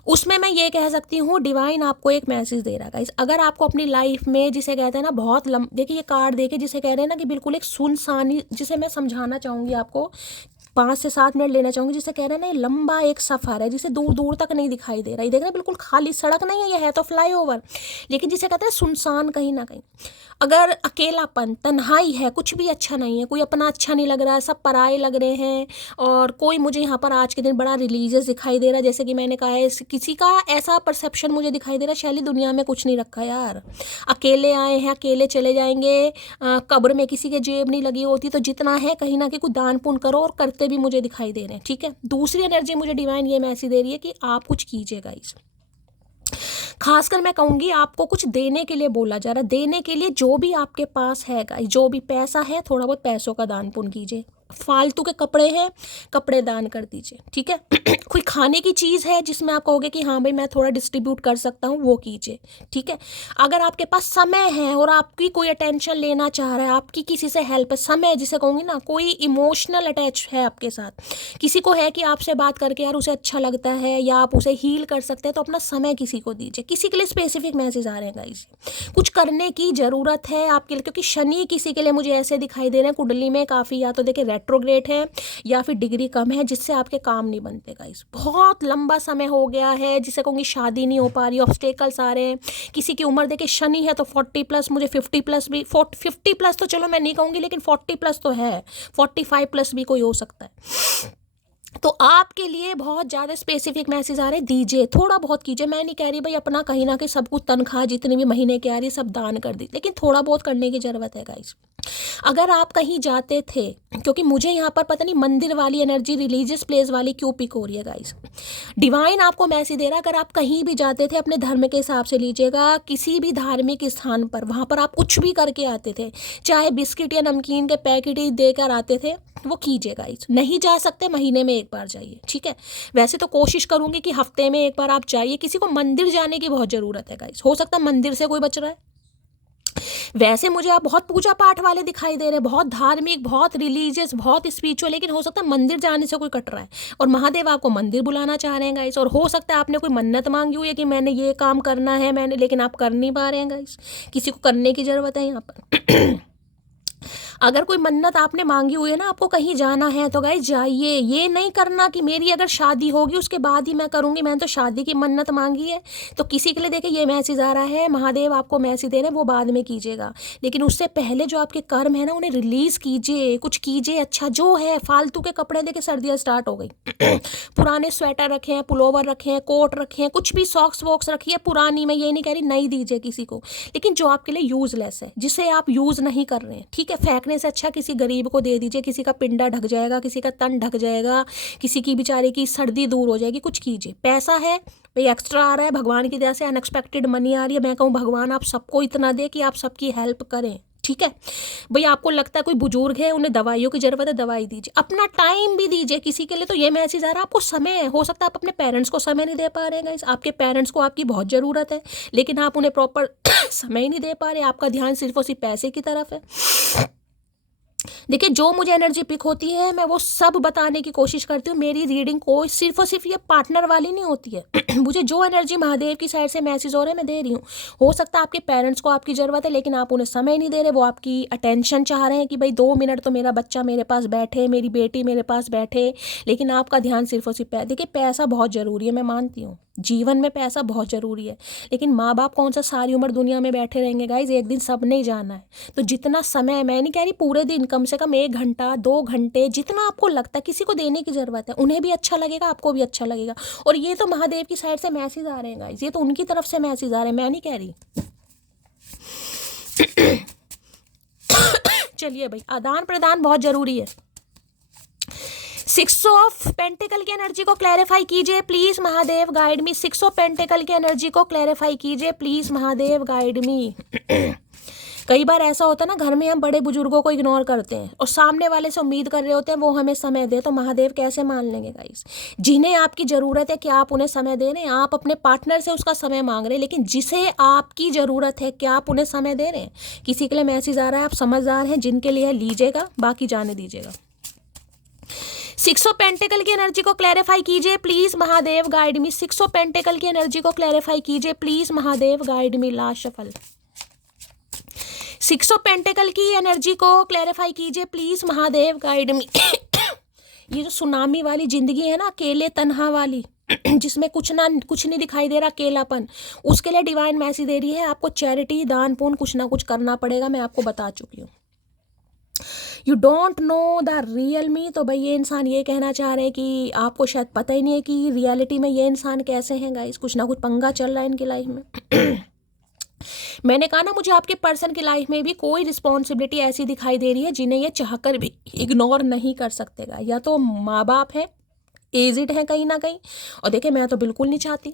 उसमें मैं ये कह सकती हूँ डिवाइन आपको एक मैसेज दे रहा है। अगर आपको अपनी लाइफ में, जिसे कहते हैं ना बहुत देखिए ये कार्ड देखे जिसे कह रहे हैं ना कि बिल्कुल एक सुनसानी, जिसे मैं समझाना चाहूँगी आपको, 5 से 7 मिनट लेना चाहूँगी, जिसे कह रहे हैं ना ये लंबा एक सफ़र है, जिसे दूर दूर तक नहीं दिखाई दे रहा, ये देख रहे हैं बिल्कुल खाली सड़क नहीं है, ये है तो फ्लाईओवर, लेकिन जिसे कहते हैं सुनसान कहीं ना कहीं। अगर अकेलापन, तन्हाई है, कुछ भी अच्छा नहीं है, कोई अपना अच्छा नहीं लग रहा है, सब पराये लग रहे हैं, और कोई मुझे यहाँ पर आज के दिन बड़ा रिलीजियस दिखाई दे रहा है, जैसे कि मैंने कहा है किसी का ऐसा परसेप्शन मुझे दिखाई दे रहा है शैली दुनिया में कुछ नहीं रखा यार, अकेले आए हैं अकेले चले जाएंगे, कब्र में किसी के जेब नहीं लगी होती, तो जितना है कहीं ना कहीं कुछ दान पुण्य करो, और करते भी मुझे दिखाई दे रहे हैं, ठीक है। दूसरी एनर्जी मुझे डिवाइन ये मैसेज दे रही है कि आप कुछ कीजिएगा, इस खासकर मैं कहूँगी आपको कुछ देने के लिए बोला जा रहा है, देने के लिए जो भी आपके पास है गाइस, जो भी पैसा है थोड़ा बहुत पैसों का दान पुण्य कीजिए, फालतू के कपड़े हैं कपड़े दान कर दीजिए, ठीक है। कोई खाने की चीज़ है जिसमें आप कहोगे कि हाँ भाई मैं थोड़ा डिस्ट्रीब्यूट कर सकता हूँ, वो कीजिए, ठीक है। अगर आपके पास समय है और आपकी कोई अटेंशन लेना चाह रहा है, आपकी किसी से हेल्प, समय जिसे कहूँगी ना, कोई इमोशनल अटैच है आपके साथ, किसी को है कि आपसे बात करके यार उसे अच्छा लगता है या आप उसे हील कर सकते हैं, तो अपना समय किसी को दीजिए। किसी के लिए स्पेसिफिक मैसेज आ रहे हैं गाइस, कुछ करने की ज़रूरत है आपके लिए, क्योंकि शनि किसी के लिए मुझे ऐसे दिखाई दे रहे हैं कुंडली में काफ़ी, या तो देखिए रेट्रोग्रेड है या फिर डिग्री कम है, जिससे आपके काम नहीं बनते गाइस। बहुत लंबा समय हो गया है, जिसे कहूँगी शादी नहीं हो पा रही, ऑब्स्टेकल्स आ रहे हैं। किसी की उम्र देखिए शनि है तो 40+, मुझे 50+ भी, 50+ तो चलो मैं नहीं कहूँगी, लेकिन 40+ तो है, 45+ भी कोई हो सकता है। तो आपके लिए बहुत ज़्यादा स्पेसिफिक मैसेज आ रहे हैं, दीजिए, थोड़ा बहुत कीजिए। मैं नहीं कह रही भाई अपना कहीं ना कहीं सब कुछ तनख्वाह जितनी भी महीने की आ रही है सब दान कर दी, लेकिन थोड़ा बहुत करने की ज़रूरत है गाइस। अगर आप कहीं जाते थे, क्योंकि मुझे यहाँ पर पता नहीं मंदिर वाली एनर्जी, रिलीजियस प्लेस वाली क्यों पिक हो रही है गाइस, डिवाइन आपको मैसेज दे रहा है अगर आप कहीं भी जाते थे अपने धर्म के हिसाब से लीजिएगा, किसी भी धार्मिक स्थान पर, वहाँ पर आप कुछ भी करके आते थे, चाहे बिस्किट या नमकीन के पैकेट ही देकर आते थे, वो कीजिए गाइस। नहीं जा सकते महीने में एक बार जाइए, ठीक है। वैसे तो कोशिश करूंगी कि हफ्ते में एक बार आप जाइए। किसी को मंदिर जाने की बहुत ज़रूरत है गाइस, हो सकता है मंदिर से कोई बच रहा है। वैसे मुझे आप बहुत पूजा पाठ वाले दिखाई दे रहे हैं, बहुत धार्मिक, बहुत रिलीजियस, बहुत स्पिरिचुअल, लेकिन हो सकता है मंदिर जाने से कोई कट रहा है, और महादेव आपको मंदिर बुलाना चाह रहे हैं गाइस। और हो सकता है आपने कोई मन्नत मांगी हुई है कि मैंने ये काम करना है मैंने, लेकिन आप कर नहीं पा रहे हैं गाइस, किसी को करने की ज़रूरत है यहाँ पर। अगर कोई मन्नत आपने मांगी हुई है ना, आपको कहीं जाना है तो गाइस जाइए। ये नहीं करना कि मेरी अगर शादी होगी उसके बाद ही मैं करूँगी, मैंने तो शादी की मन्नत मांगी है। तो किसी के लिए देखिए ये मैसेज आ रहा है, महादेव आपको मैसेज दे रहे हैं, वो बाद में कीजिएगा, लेकिन उससे पहले जो आपके कर्म है ना उन्हें रिलीज़ कीजिए, कुछ कीजिए। अच्छा जो है फालतू के कपड़े देखिए, सर्दियाँ स्टार्ट हो गई पुराने स्वेटर रखे हैं, पुलोवर रखे हैं, कोट रखे हैं, कुछ भी सॉक्स वॉक्स रखी है पुरानी, मैं ये नहीं कह रही नहीं दीजिए किसी को, लेकिन जो आपके लिए यूज़लेस है, जिसे आप यूज़ नहीं कर रहे हैं, ठीक है, फेंकने से अच्छा किसी गरीब को दे दीजिए। किसी का पिंडा ढक जाएगा, किसी का तन ढक जाएगा, किसी की बेचारे की सर्दी दूर हो जाएगी। कुछ कीजिए। पैसा है भाई एक्स्ट्रा आ रहा है, भगवान की दया से अनएक्सपेक्टेड मनी आ रही है, मैं कहूँ भगवान आप सबको इतना दे कि आप सबकी हेल्प करें, ठीक है। भाई आपको लगता है कोई बुजुर्ग है, उन्हें दवाइयों की जरूरत है, दवाई दीजिए। अपना टाइम भी दीजिए किसी के लिए। तो ये मैसेज आ रहा है आपको समय है, हो सकता है आप अपने पेरेंट्स को समय नहीं दे पा रहे हैं गाइस, आपके पेरेंट्स को आपकी बहुत ज़रूरत है, लेकिन आप उन्हें प्रॉपर समय नहीं दे पा रहे, आपका ध्यान सिर्फ और सिर्फ पैसे की तरफ है। देखिए जो मुझे एनर्जी पिक होती है मैं वो सब बताने की कोशिश करती हूँ। मेरी रीडिंग कोई सिर्फ और सिर्फ ये पार्टनर वाली नहीं होती है मुझे जो एनर्जी महादेव की साइड से मैसेज हो रहे हैं मैं दे रही हूँ। हो सकता है आपके पेरेंट्स को आपकी ज़रूरत है, लेकिन आप उन्हें समय नहीं दे रहे, वो आपकी अटेंशन चाह रहे हैं कि भाई 2 मिनट तो मेरा बच्चा मेरे पास बैठे, मेरी बेटी मेरे पास बैठे, लेकिन आपका ध्यान सिर्फ और सिर्फ देखिए पैसा बहुत ज़रूरी है, मैं मानती हूँ जीवन में पैसा बहुत ज़रूरी है, लेकिन माँ बाप कौन सा सारी उम्र दुनिया में बैठे रहेंगे गाइज, एक दिन सब नहीं जाना है। तो जितना समय, मैं नहीं कह रही पूरे दिन, कम से कम 1 घंटा 2 घंटे जितना आपको लगता है किसी को देने की ज़रूरत है, उन्हें भी अच्छा लगेगा, आपको भी अच्छा लगेगा। और ये तो महादेव की साइड से मैसेज आ रहे हैं गाइज, ये तो उनकी तरफ से मैसेज आ रहे हैं, मैं नहीं कह रही। चलिए भाई, आदान प्रदान बहुत ज़रूरी है। 6 ऑफ पेंटिकल की एनर्जी को क्लैरिफाई कीजिए please Mahadev guide me. 6 of pentacle की एनर्जी को क्लैरिफाई कीजिए प्लीज महादेव गाइड मी। कई बार ऐसा होता है ना, घर में हम बड़े बुजुर्गों को इग्नोर करते हैं और सामने वाले से उम्मीद कर रहे होते हैं वो हमें समय दे, तो महादेव कैसे मान लेंगे गाइस। जिन्हें आपकी ज़रूरत है कि आप उन्हें समय दे रहे हैं, आप अपने पार्टनर से उसका समय मांग रहे हैं, लेकिन जिसे आपकी ज़रूरत है क्या आप उन्हें समय दे रहे हैं। किसी के लिए मैसेज आ रहा है, आप समझदार हैं, जिनके लिए लीजिएगा, बाकी जाने दीजिएगा। 6 ऑफ पेंटिकल की एनर्जी को क्लैरिफाई कीजिए please Mahadev guide me. 6 of pentacle की एनर्जी को क्लैरिफाई कीजिए please Mahadev guide me. Last shuffle. 6 of pentacle की एनर्जी को क्लैरिफाई कीजिए प्लीज महादेव गाइड मी। ये जो सुनामी वाली जिंदगी है ना, अकेले तन्हा वाली जिसमें कुछ नहीं दिखाई दे रहा, अकेलापन, उसके लिए डिवाइन मैसेज दे रही है आपको चैरिटी, दान पुण्य कुछ ना कुछ करना पड़ेगा। मैं आपको बता चुकी हूँ। You don't know the real me. तो भाई ये इंसान ये कहना चाह रहे हैं कि आपको शायद पता ही नहीं है कि रियलिटी में ये इंसान कैसे हैं गाइस, कुछ ना कुछ पंगा चल रहा है इनकी लाइफ में। मैंने कहा ना, मुझे आपके पर्सन की लाइफ में भी कोई रिस्पॉन्सिबिलिटी ऐसी दिखाई दे रही है जिन्हें ये चाहकर भी इग्नोर नहीं कर सकतेगा। या तो माँ बाप है, एजिड है कहीं ना कहीं, और देखिए मैं तो बिल्कुल नहीं चाहती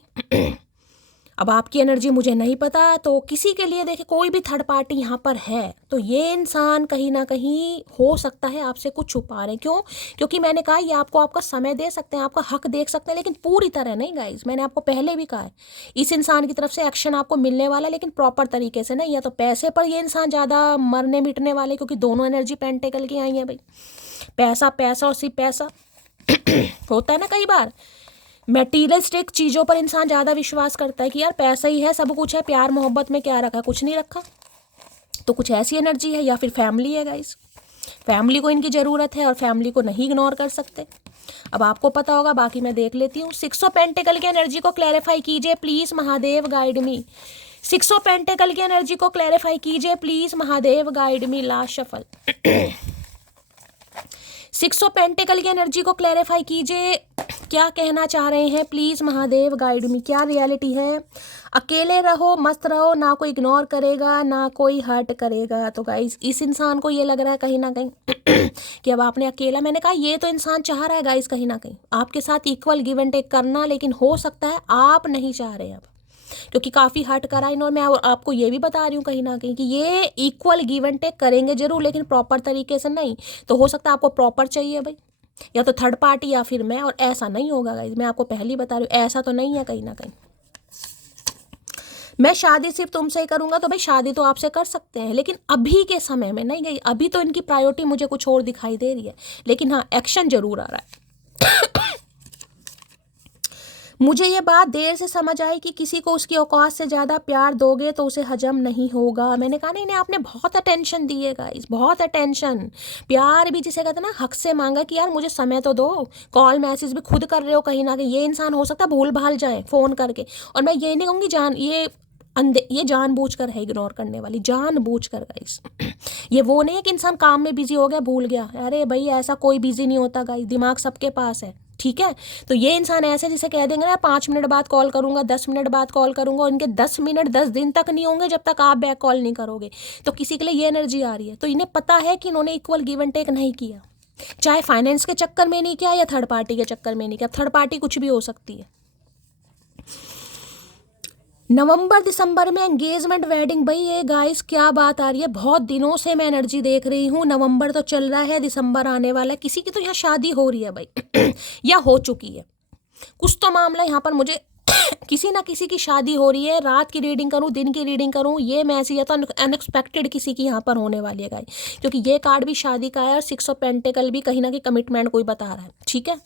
अब आपकी एनर्जी मुझे नहीं पता, तो किसी के लिए देखिए कोई भी थर्ड पार्टी यहाँ पर है, तो ये इंसान कहीं ना कहीं हो सकता है आपसे कुछ छुपा रहे हैं। क्यों? क्योंकि मैंने कहा ये आपको आपका समय दे सकते हैं, आपका हक देख सकते हैं, लेकिन पूरी तरह नहीं गाइज। मैंने आपको पहले भी कहा है इस इंसान की तरफ से एक्शन आपको मिलने वाला है, लेकिन प्रॉपर तरीके से नहीं। या तो पैसे पर ये इंसान ज़्यादा मरने मिटने वाले, क्योंकि दोनों एनर्जी पेंटिकल की आई है भाई, पैसा पैसा और सिर्फ पैसा होता है ना। कई बार मेटीरियलिस्टिक चीज़ों पर इंसान ज़्यादा विश्वास करता है कि यार पैसा ही है, सब कुछ है, प्यार मोहब्बत में क्या रखा, कुछ नहीं रखा। तो कुछ ऐसी एनर्जी है, या फिर फैमिली है गाइस, फैमिली को इनकी ज़रूरत है और फैमिली को नहीं इग्नोर कर सकते। अब आपको पता होगा, बाकी मैं देख लेती हूँ। 6 ऑफ पेंटिकल की एनर्जी को क्लैरिफाई कीजिए please Mahadev guide me. 6 of pentacle की एनर्जी को क्लैरिफाई कीजिए please Mahadev guide me. Last shuffle. 6 of pentacle की एनर्जी को क्लैरिफाई कीजिए, क्या कहना चाह रहे हैं प्लीज महादेव गाइड मी। क्या रियलिटी है? अकेले रहो, मस्त रहो, ना कोई इग्नोर करेगा ना कोई हर्ट करेगा। तो गाइस इस इंसान को ये लग रहा है कहीं ना कहीं कि अब आपने अकेला, मैंने कहा ये तो इंसान चाह रहा है गाइस कहीं ना कहीं आपके साथ इक्वल गिव एंड टेक करना, लेकिन हो सकता है आप नहीं चाह रहे अब, क्योंकि काफ़ी हर्ट करा इन। और मैं आपको ये भी बता रही हूँ कहीं ना कहीं कि ये इक्वल गिव एंड टेक करेंगे जरूर, लेकिन प्रॉपर तरीके से नहीं। तो हो सकता है आपको प्रॉपर चाहिए भाई, या तो थर्ड पार्टी या फिर मैं, और ऐसा नहीं होगा गाइस, मैं आपको पहले ही बता रही हूँ, ऐसा तो नहीं है कहीं ना कहीं। मैं शादी सिर्फ तुमसे ही करूँगा, तो भाई शादी तो आपसे कर सकते हैं, लेकिन अभी के समय में नहीं गई। अभी तो इनकी प्रायोरिटी मुझे कुछ और दिखाई दे रही है, लेकिन हाँ एक्शन जरूर आ रहा है। मुझे ये बात देर से समझ आई कि किसी को उसकी औकात से ज़्यादा प्यार दोगे तो उसे हजम नहीं होगा। मैंने कहा ना, इन्हें आपने बहुत अटेंशन दी है गाइस, बहुत अटेंशन। प्यार भी जिसे कहते हैं ना, हक से मांगा कि यार मुझे समय तो दो। कॉल मैसेज भी खुद कर रहे हो कहीं ना कहीं। ये इंसान हो सकता है भूल भाल जाए फ़ोन करके, और मैं ये नहीं कहूँगी ये जानबूझकर है इग्नोर करने वाली, जानबूझकर गाइस। ये वो नहीं है कि इंसान काम में बिजी हो गया भूल गया। अरे भाई ऐसा कोई बिजी नहीं होता गाइस, दिमाग सबके पास है, ठीक है। तो ये इंसान ऐसे जिसे कह देंगे ना 5 मिनट बाद कॉल करूंगा, 10 मिनट बाद कॉल करूंगा, और इनके 10 मिनट 10 दिन तक नहीं होंगे जब तक आप बैक कॉल नहीं करोगे। तो किसी के लिए ये एनर्जी आ रही है, तो इन्हें पता है कि इन्होंने इक्वल गिव एंड टेक नहीं किया, चाहे फाइनेंस के चक्कर में नहीं किया या थर्ड पार्टी के चक्कर में नहीं किया। थर्ड पार्टी कुछ भी हो सकती है। नवंबर दिसंबर में एंगेजमेंट वेडिंग, भाई ये गाइस क्या बात आ रही है। बहुत दिनों से मैं एनर्जी देख रही हूँ। नवंबर तो चल रहा है, दिसंबर आने वाला है। किसी की तो यहाँ शादी हो रही है भाई या हो चुकी है, कुछ तो मामला यहाँ पर मुझे किसी ना किसी की शादी हो रही है। रात की रीडिंग करूँ, दिन की रीडिंग करूँ, ये मैसेज या तो अनएक्सपेक्टेड किसी की यहाँ पर होने वाली है गाइस, क्योंकि ये कार्ड भी शादी का है और 6 ऑफ पेंटिकल भी कहीं ना कहीं कमिटमेंट कोई बता रहा है, ठीक है।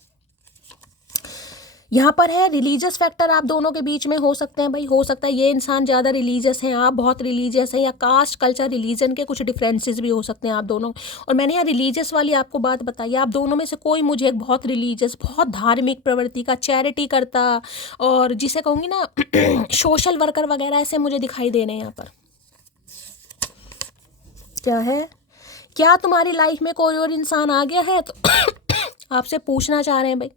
यहाँ पर है रिलीजियस फैक्टर आप दोनों के बीच में हो सकते हैं भाई। हो सकता है ये इंसान ज़्यादा रिलीजियस हैं, आप बहुत रिलीजियस हैं, या कास्ट कल्चर रिलीजन के कुछ डिफरेंसेस भी हो सकते हैं आप दोनों। और मैंने यहाँ रिलीजियस वाली आपको बात बताई, आप दोनों में से कोई मुझे एक बहुत रिलीजियस, बहुत धार्मिक प्रवृत्ति का, चैरिटी करता, और जिसे कहूँगी ना सोशल वर्कर वगैरह, ऐसे मुझे दिखाई दे रहे हैं यहाँ पर। क्या है, क्या तुम्हारी लाइफ में कोई और इंसान आ गया है? तो आपसे पूछना चाह रहे हैं भाई,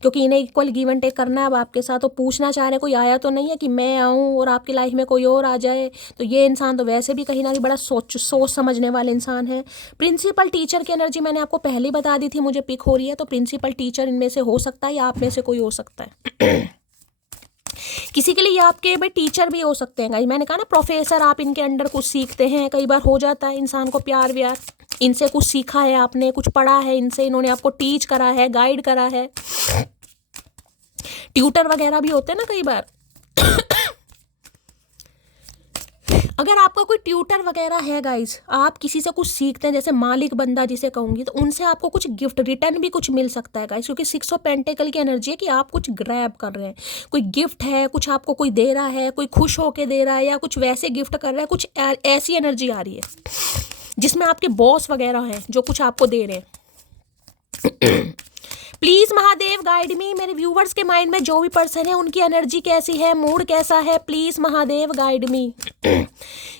क्योंकि इन्हें इक्वल गिव एंड टेक करना है अब आपके साथ। तो पूछना चाह रहे हैं कोई आया तो नहीं है कि मैं आऊँ और आपकी लाइफ में कोई और आ जाए। तो ये इंसान तो वैसे भी कहीं ना कहीं बड़ा सोच समझने वाले इंसान है। प्रिंसिपल टीचर की एनर्जी मैंने आपको पहले बता दी थी, मुझे पिक हो रही है। तो प्रिंसिपल टीचर इनमें से हो सकता है या आप में से कोई हो सकता है किसी के लिए ये आपके भाई टीचर भी हो सकते हैं गाइस। मैंने कहा ना प्रोफेसर, आप इनके अंडर कुछ सीखते हैं। कई बार हो जाता है इंसान को प्यार व्यार, इनसे कुछ सीखा है आपने, कुछ पढ़ा है इनसे, इन्होंने आपको टीच करा है, गाइड करा है। ट्यूटर वगैरह भी होते हैं ना कई बार अगर आपका कोई ट्यूटर वगैरह है गाइस, आप किसी से कुछ सीखते हैं, जैसे मालिक बंदा जिसे कहूंगी, तो उनसे आपको कुछ गिफ्ट रिटर्न भी कुछ मिल सकता है गाइस, क्योंकि 6 ऑफ पेंटिकल की एनर्जी है कि आप कुछ ग्रैब कर रहे हैं। कोई गिफ्ट है, कुछ आपको कोई दे रहा है, कोई खुश होके दे रहा है, या कुछ वैसे गिफ्ट कर रहा है। कुछ ऐसी एनर्जी आ रही है जिसमें आपके बॉस वगैरह हैं जो कुछ आपको दे रहे हैं। प्लीज महादेव गाइड मी, मेरे व्यूवर्स के माइंड में जो भी पर्सन है उनकी एनर्जी कैसी है, मूड कैसा है, प्लीज महादेव गाइड मी।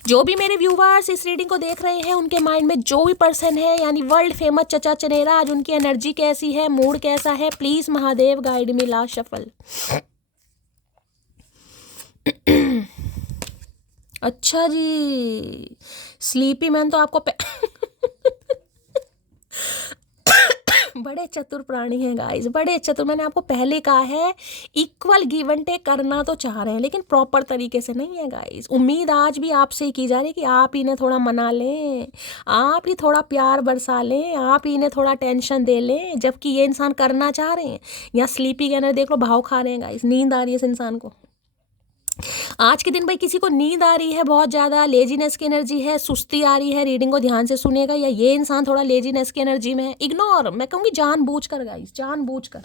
जो भी मेरे व्यूवर्स इस रीडिंग को देख रहे हैं उनके माइंड में जो भी पर्सन है, यानी वर्ल्ड फेमस चचा चनेरा, आज उनकी एनर्जी कैसी है, मूड कैसा है, please Mahadev guide me. Last shuffle. अच्छा जी, स्लीपी मैन तो आपको बड़े चतुर प्राणी हैं गाइस, बड़े चतुर। मैंने आपको पहले कहा है इक्वल गिव एंड टेक करना तो चाह रहे हैं, लेकिन प्रॉपर तरीके से नहीं है गाइस। उम्मीद आज भी आपसे ही की जा रही है कि आप इन्हें थोड़ा मना लें, आप ही थोड़ा प्यार बरसा लें, आप ही इन्हें थोड़ा टेंशन दे लें, जबकि ये इंसान करना चाह रहे हैं। यहाँ स्लीपी के अंदर देख लो, भाव खा रहे हैं गाइस, नींद आ रही है इस इंसान को। आज के दिन भाई किसी को नींद आ रही है, बहुत ज़्यादा लेजीनेस की एनर्जी है, सुस्ती आ रही है, रीडिंग को ध्यान से सुनेगा, या ये इंसान थोड़ा लेजीनेस की एनर्जी में है। इग्नोर, मैं कहूँगी जानबूझकर गाइस, जानबूझकर।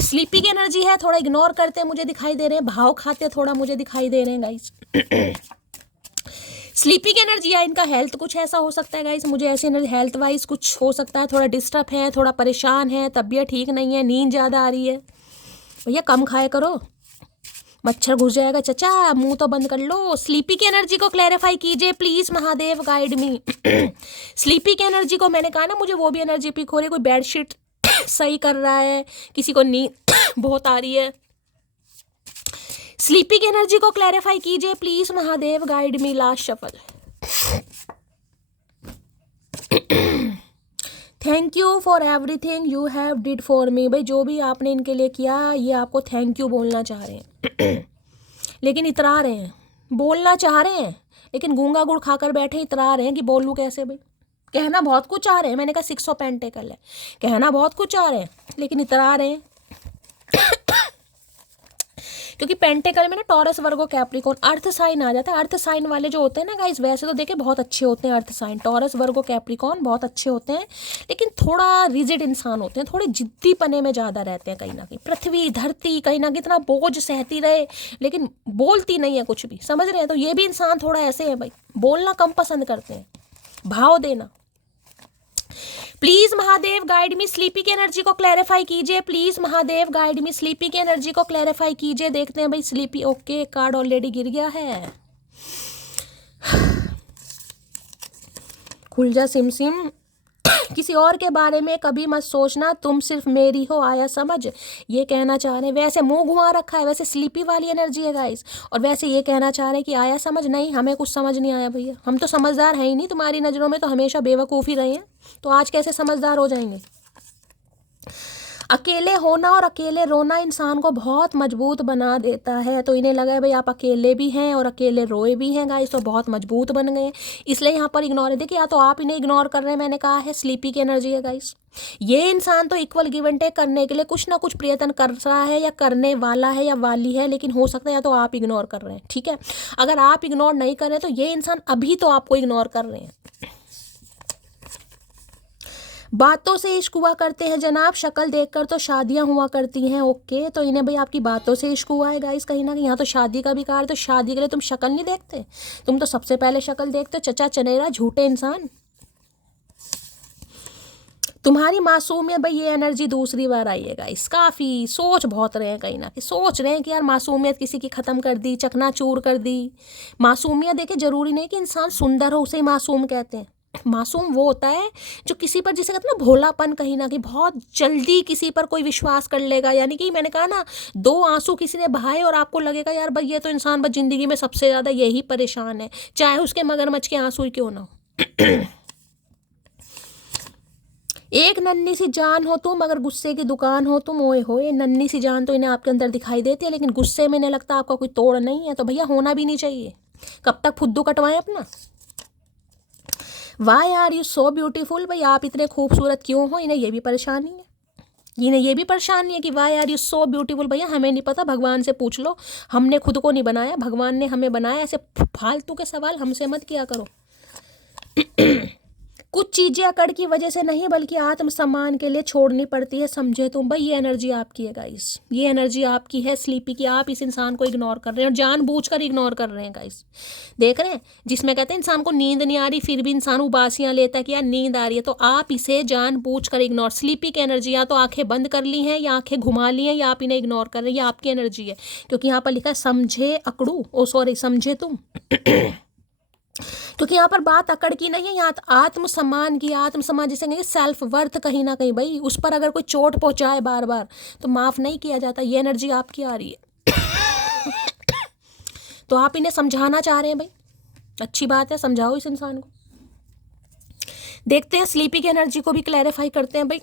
स्लीपी की एनर्जी है, थोड़ा इग्नोर करते मुझे दिखाई दे रहे हैं, भाव खाते थोड़ा मुझे दिखाई दे रहे हैं गाइस। स्लीपी की एनर्जी है, इनका हेल्थ कुछ ऐसा हो सकता है गाइस, मुझे ऐसी एनर्जी हेल्थ वाइज कुछ हो सकता है, थोड़ा डिस्टर्ब है, थोड़ा परेशान है, तबीयत ठीक नहीं है, नींद ज़्यादा आ रही है। भैया कम खाया करो, मच्छर घुस जाएगा चचा, मुंह तो बंद कर लो। स्लीपी की एनर्जी को क्लैरिफाई कीजिए please Mahadev guide me. Sleepy की एनर्जी को मैंने कहा ना, मुझे वो भी एनर्जी पिक हो रही है। कोई बेडशीट सही कर रहा है, किसी को नींद बहुत आ रही है। स्लीपी की एनर्जी को क्लैरिफाई कीजिए please Mahadev guide me. Last shuffle. Thank you for everything you have did for me. भाई जो भी आपने इनके लिए किया, ये आपको थैंक यू बोलना चाह रहे हैं लेकिन इतरा रहे हैं, बोलना चाह रहे हैं लेकिन गूंगा गुड़ खाकर बैठे, इतरा रहे हैं कि बोलूँ कैसे भाई। कहना बहुत कुछ चाह रहे हैं, मैंने कहा 6 ऑफ पेंटिकल है, कहना बहुत कुछ चाह रहे हैं लेकिन इतरा रहे हैं क्योंकि पेंटिकल में ना Taurus Virgo Capricorn earth sign आ जाता है। अर्थ साइन वाले जो होते हैं ना गाइस, वैसे तो देखे बहुत अच्छे होते हैं earth sign, Taurus Virgo Capricorn बहुत अच्छे होते हैं, लेकिन थोड़ा रिजिड इंसान होते हैं, थोड़े जिद्दी पने में ज़्यादा रहते हैं। कहीं ना कहीं पृथ्वी धरती कहीं ना कहीं इतना बोझ सहती रहे लेकिन बोलती नहीं है कुछ भी, समझ रहे हैं? तो ये भी इंसान थोड़ा ऐसे है भाई, बोलना कम पसंद करते हैं, भाव देना। Please Mahadev guide me, sleepy की एनर्जी को क्लैरिफाई कीजिए। Please Mahadev guide me, sleepy की एनर्जी को क्लैरिफाई कीजिए। देखते हैं भाई स्लीपी, ओके कार्ड ऑलरेडी गिर गया है। खुल जा सिम सिम। किसी और के बारे में कभी मत सोचना, तुम सिर्फ मेरी हो, आया समझ, ये कहना चाह रहे हैं। वैसे मुंह घुमा रखा है, वैसे स्लीपी वाली एनर्जी है गाइस, और वैसे ये कहना चाह रहे हैं कि आया समझ। नहीं, हमें कुछ समझ नहीं आया भैया, हम तो समझदार हैं ही नहीं, तुम्हारी नज़रों में तो हमेशा बेवकूफ़ी रहे हैं, तो आज कैसे समझदार हो जाएंगे। अकेले होना और अकेले रोना इंसान को बहुत मजबूत बना देता है। तो इन्हें लगा है भाई आप अकेले भी हैं और अकेले रोए भी हैं गाइस, तो बहुत मजबूत बन गए, इसलिए यहाँ पर इग्नोर है। देखिए, या तो आप इन्हें इग्नोर कर रहे हैं, मैंने कहा है स्लीपी की एनर्जी है गाइस। ये इंसान तो इक्वल गिव एंड टेक करने के लिए कुछ ना कुछ प्रयत्न कर रहा है या करने वाला है या वाली है, लेकिन हो सकता है या तो आप इग्नोर कर रहे हैं। ठीक है, अगर आप इग्नोर नहीं कर रहे तो ये इंसान अभी तो आपको इग्नोर कर रहे हैं। बातों से इश्क हुआ करते हैं जनाब, शक्ल देखकर तो शादियां हुआ करती हैं। ओके, तो इन्हें भाई आपकी बातों से इश्क हुआ है गाइस कहीं ना कहीं। यहाँ तो शादी का भी कार्ड, तो शादी के लिए तुम शक्ल नहीं देखते, तुम तो सबसे पहले शक्ल देखते हो, चचा चनेरा झूठे इंसान। तुम्हारी मासूमियत भाई, ये एनर्जी दूसरी बार आई है गाइस। काफ़ी सोच बहुत रहे हैं कहीं ना कहीं, सोच रहे हैं कि यार मासूमियत किसी की ख़त्म कर दी, चकनाचूर कर दी। मासूमियत देखे जरूरी नहीं कि इंसान सुंदर हो उसे ही मासूम कहते हैं। मासूम वो होता है जो किसी पर, जिसे कहते हैं ना भोलापन, कहीं ना कहीं बहुत जल्दी किसी पर कोई विश्वास कर लेगा। यानी कि मैंने कहा ना, 2 आंसू किसी ने बहाए और आपको लगेगा यार भाई ये तो इंसान बस ज़िंदगी में सबसे ज़्यादा यही परेशान है, चाहे उसके मगरमच्छ के आंसू ही क्यों ना हो। एक नन्ही सी जान हो तुम, अगर गुस्से की दुकान हो तुम, ओए होए, नन्ही सी जान तो इन्हें आपके अंदर दिखाई देती है, लेकिन गुस्से में इन्हें लगता है आपका कोई तोड़ नहीं है, तो भैया होना भी नहीं चाहिए। कब तक फुद्दू कटवाएं अपना। Why are you so beautiful, भाई आप इतने खूबसूरत क्यों हो, इन्हें ये भी परेशानी है। इन्हें ये भी परेशानी है कि why are you so beautiful. भैया हमें नहीं पता, भगवान से पूछ लो, हमने खुद को नहीं बनाया, भगवान ने हमें बनाया। ऐसे फालतू के सवाल हमसे मत किया करो। कुछ चीज़ें अकड़ की वजह से नहीं बल्कि आत्मसम्मान के लिए छोड़नी पड़ती है, समझे तुम। भाई ये एनर्जी आपकी है गाइस, ये एनर्जी आपकी है स्लीपी की। आप इस इंसान को इग्नोर कर रहे हैं और जानबूझकर इग्नोर कर रहे हैं गाइस। देख रहे हैं, जिसमें कहते हैं इंसान को नींद नहीं आ रही फिर भी इंसान उबासियां लेता है कि यार नींद आ रही है, तो आप इसे जानबूझकर इग्नोर। स्लीपी की एनर्जी, या तो आंखें बंद कर ली हैं या आंखें घुमा ली हैं या आप इन्हें इग्नोर कर रहे हैं, ये आपकी एनर्जी है। क्योंकि यहाँ पर लिखा है समझे अकड़ू, ओ सॉरी समझे तुम। क्योंकि यहाँ पर बात अकड़ की नहीं है, यहाँ आत्मसम्मान की। आत्मसम्मान जिसे कहेंगे सेल्फ वर्थ, कहीं ना कहीं भाई उस पर अगर कोई चोट पहुंचाए बार बार तो माफ़ नहीं किया जाता। ये एनर्जी आपकी आ रही है। तो आप इन्हें समझाना चाह रहे हैं भाई, अच्छी बात है, समझाओ इस इंसान को। देखते हैं स्लीपी की एनर्जी को भी क्लैरिफाई करते हैं भाई।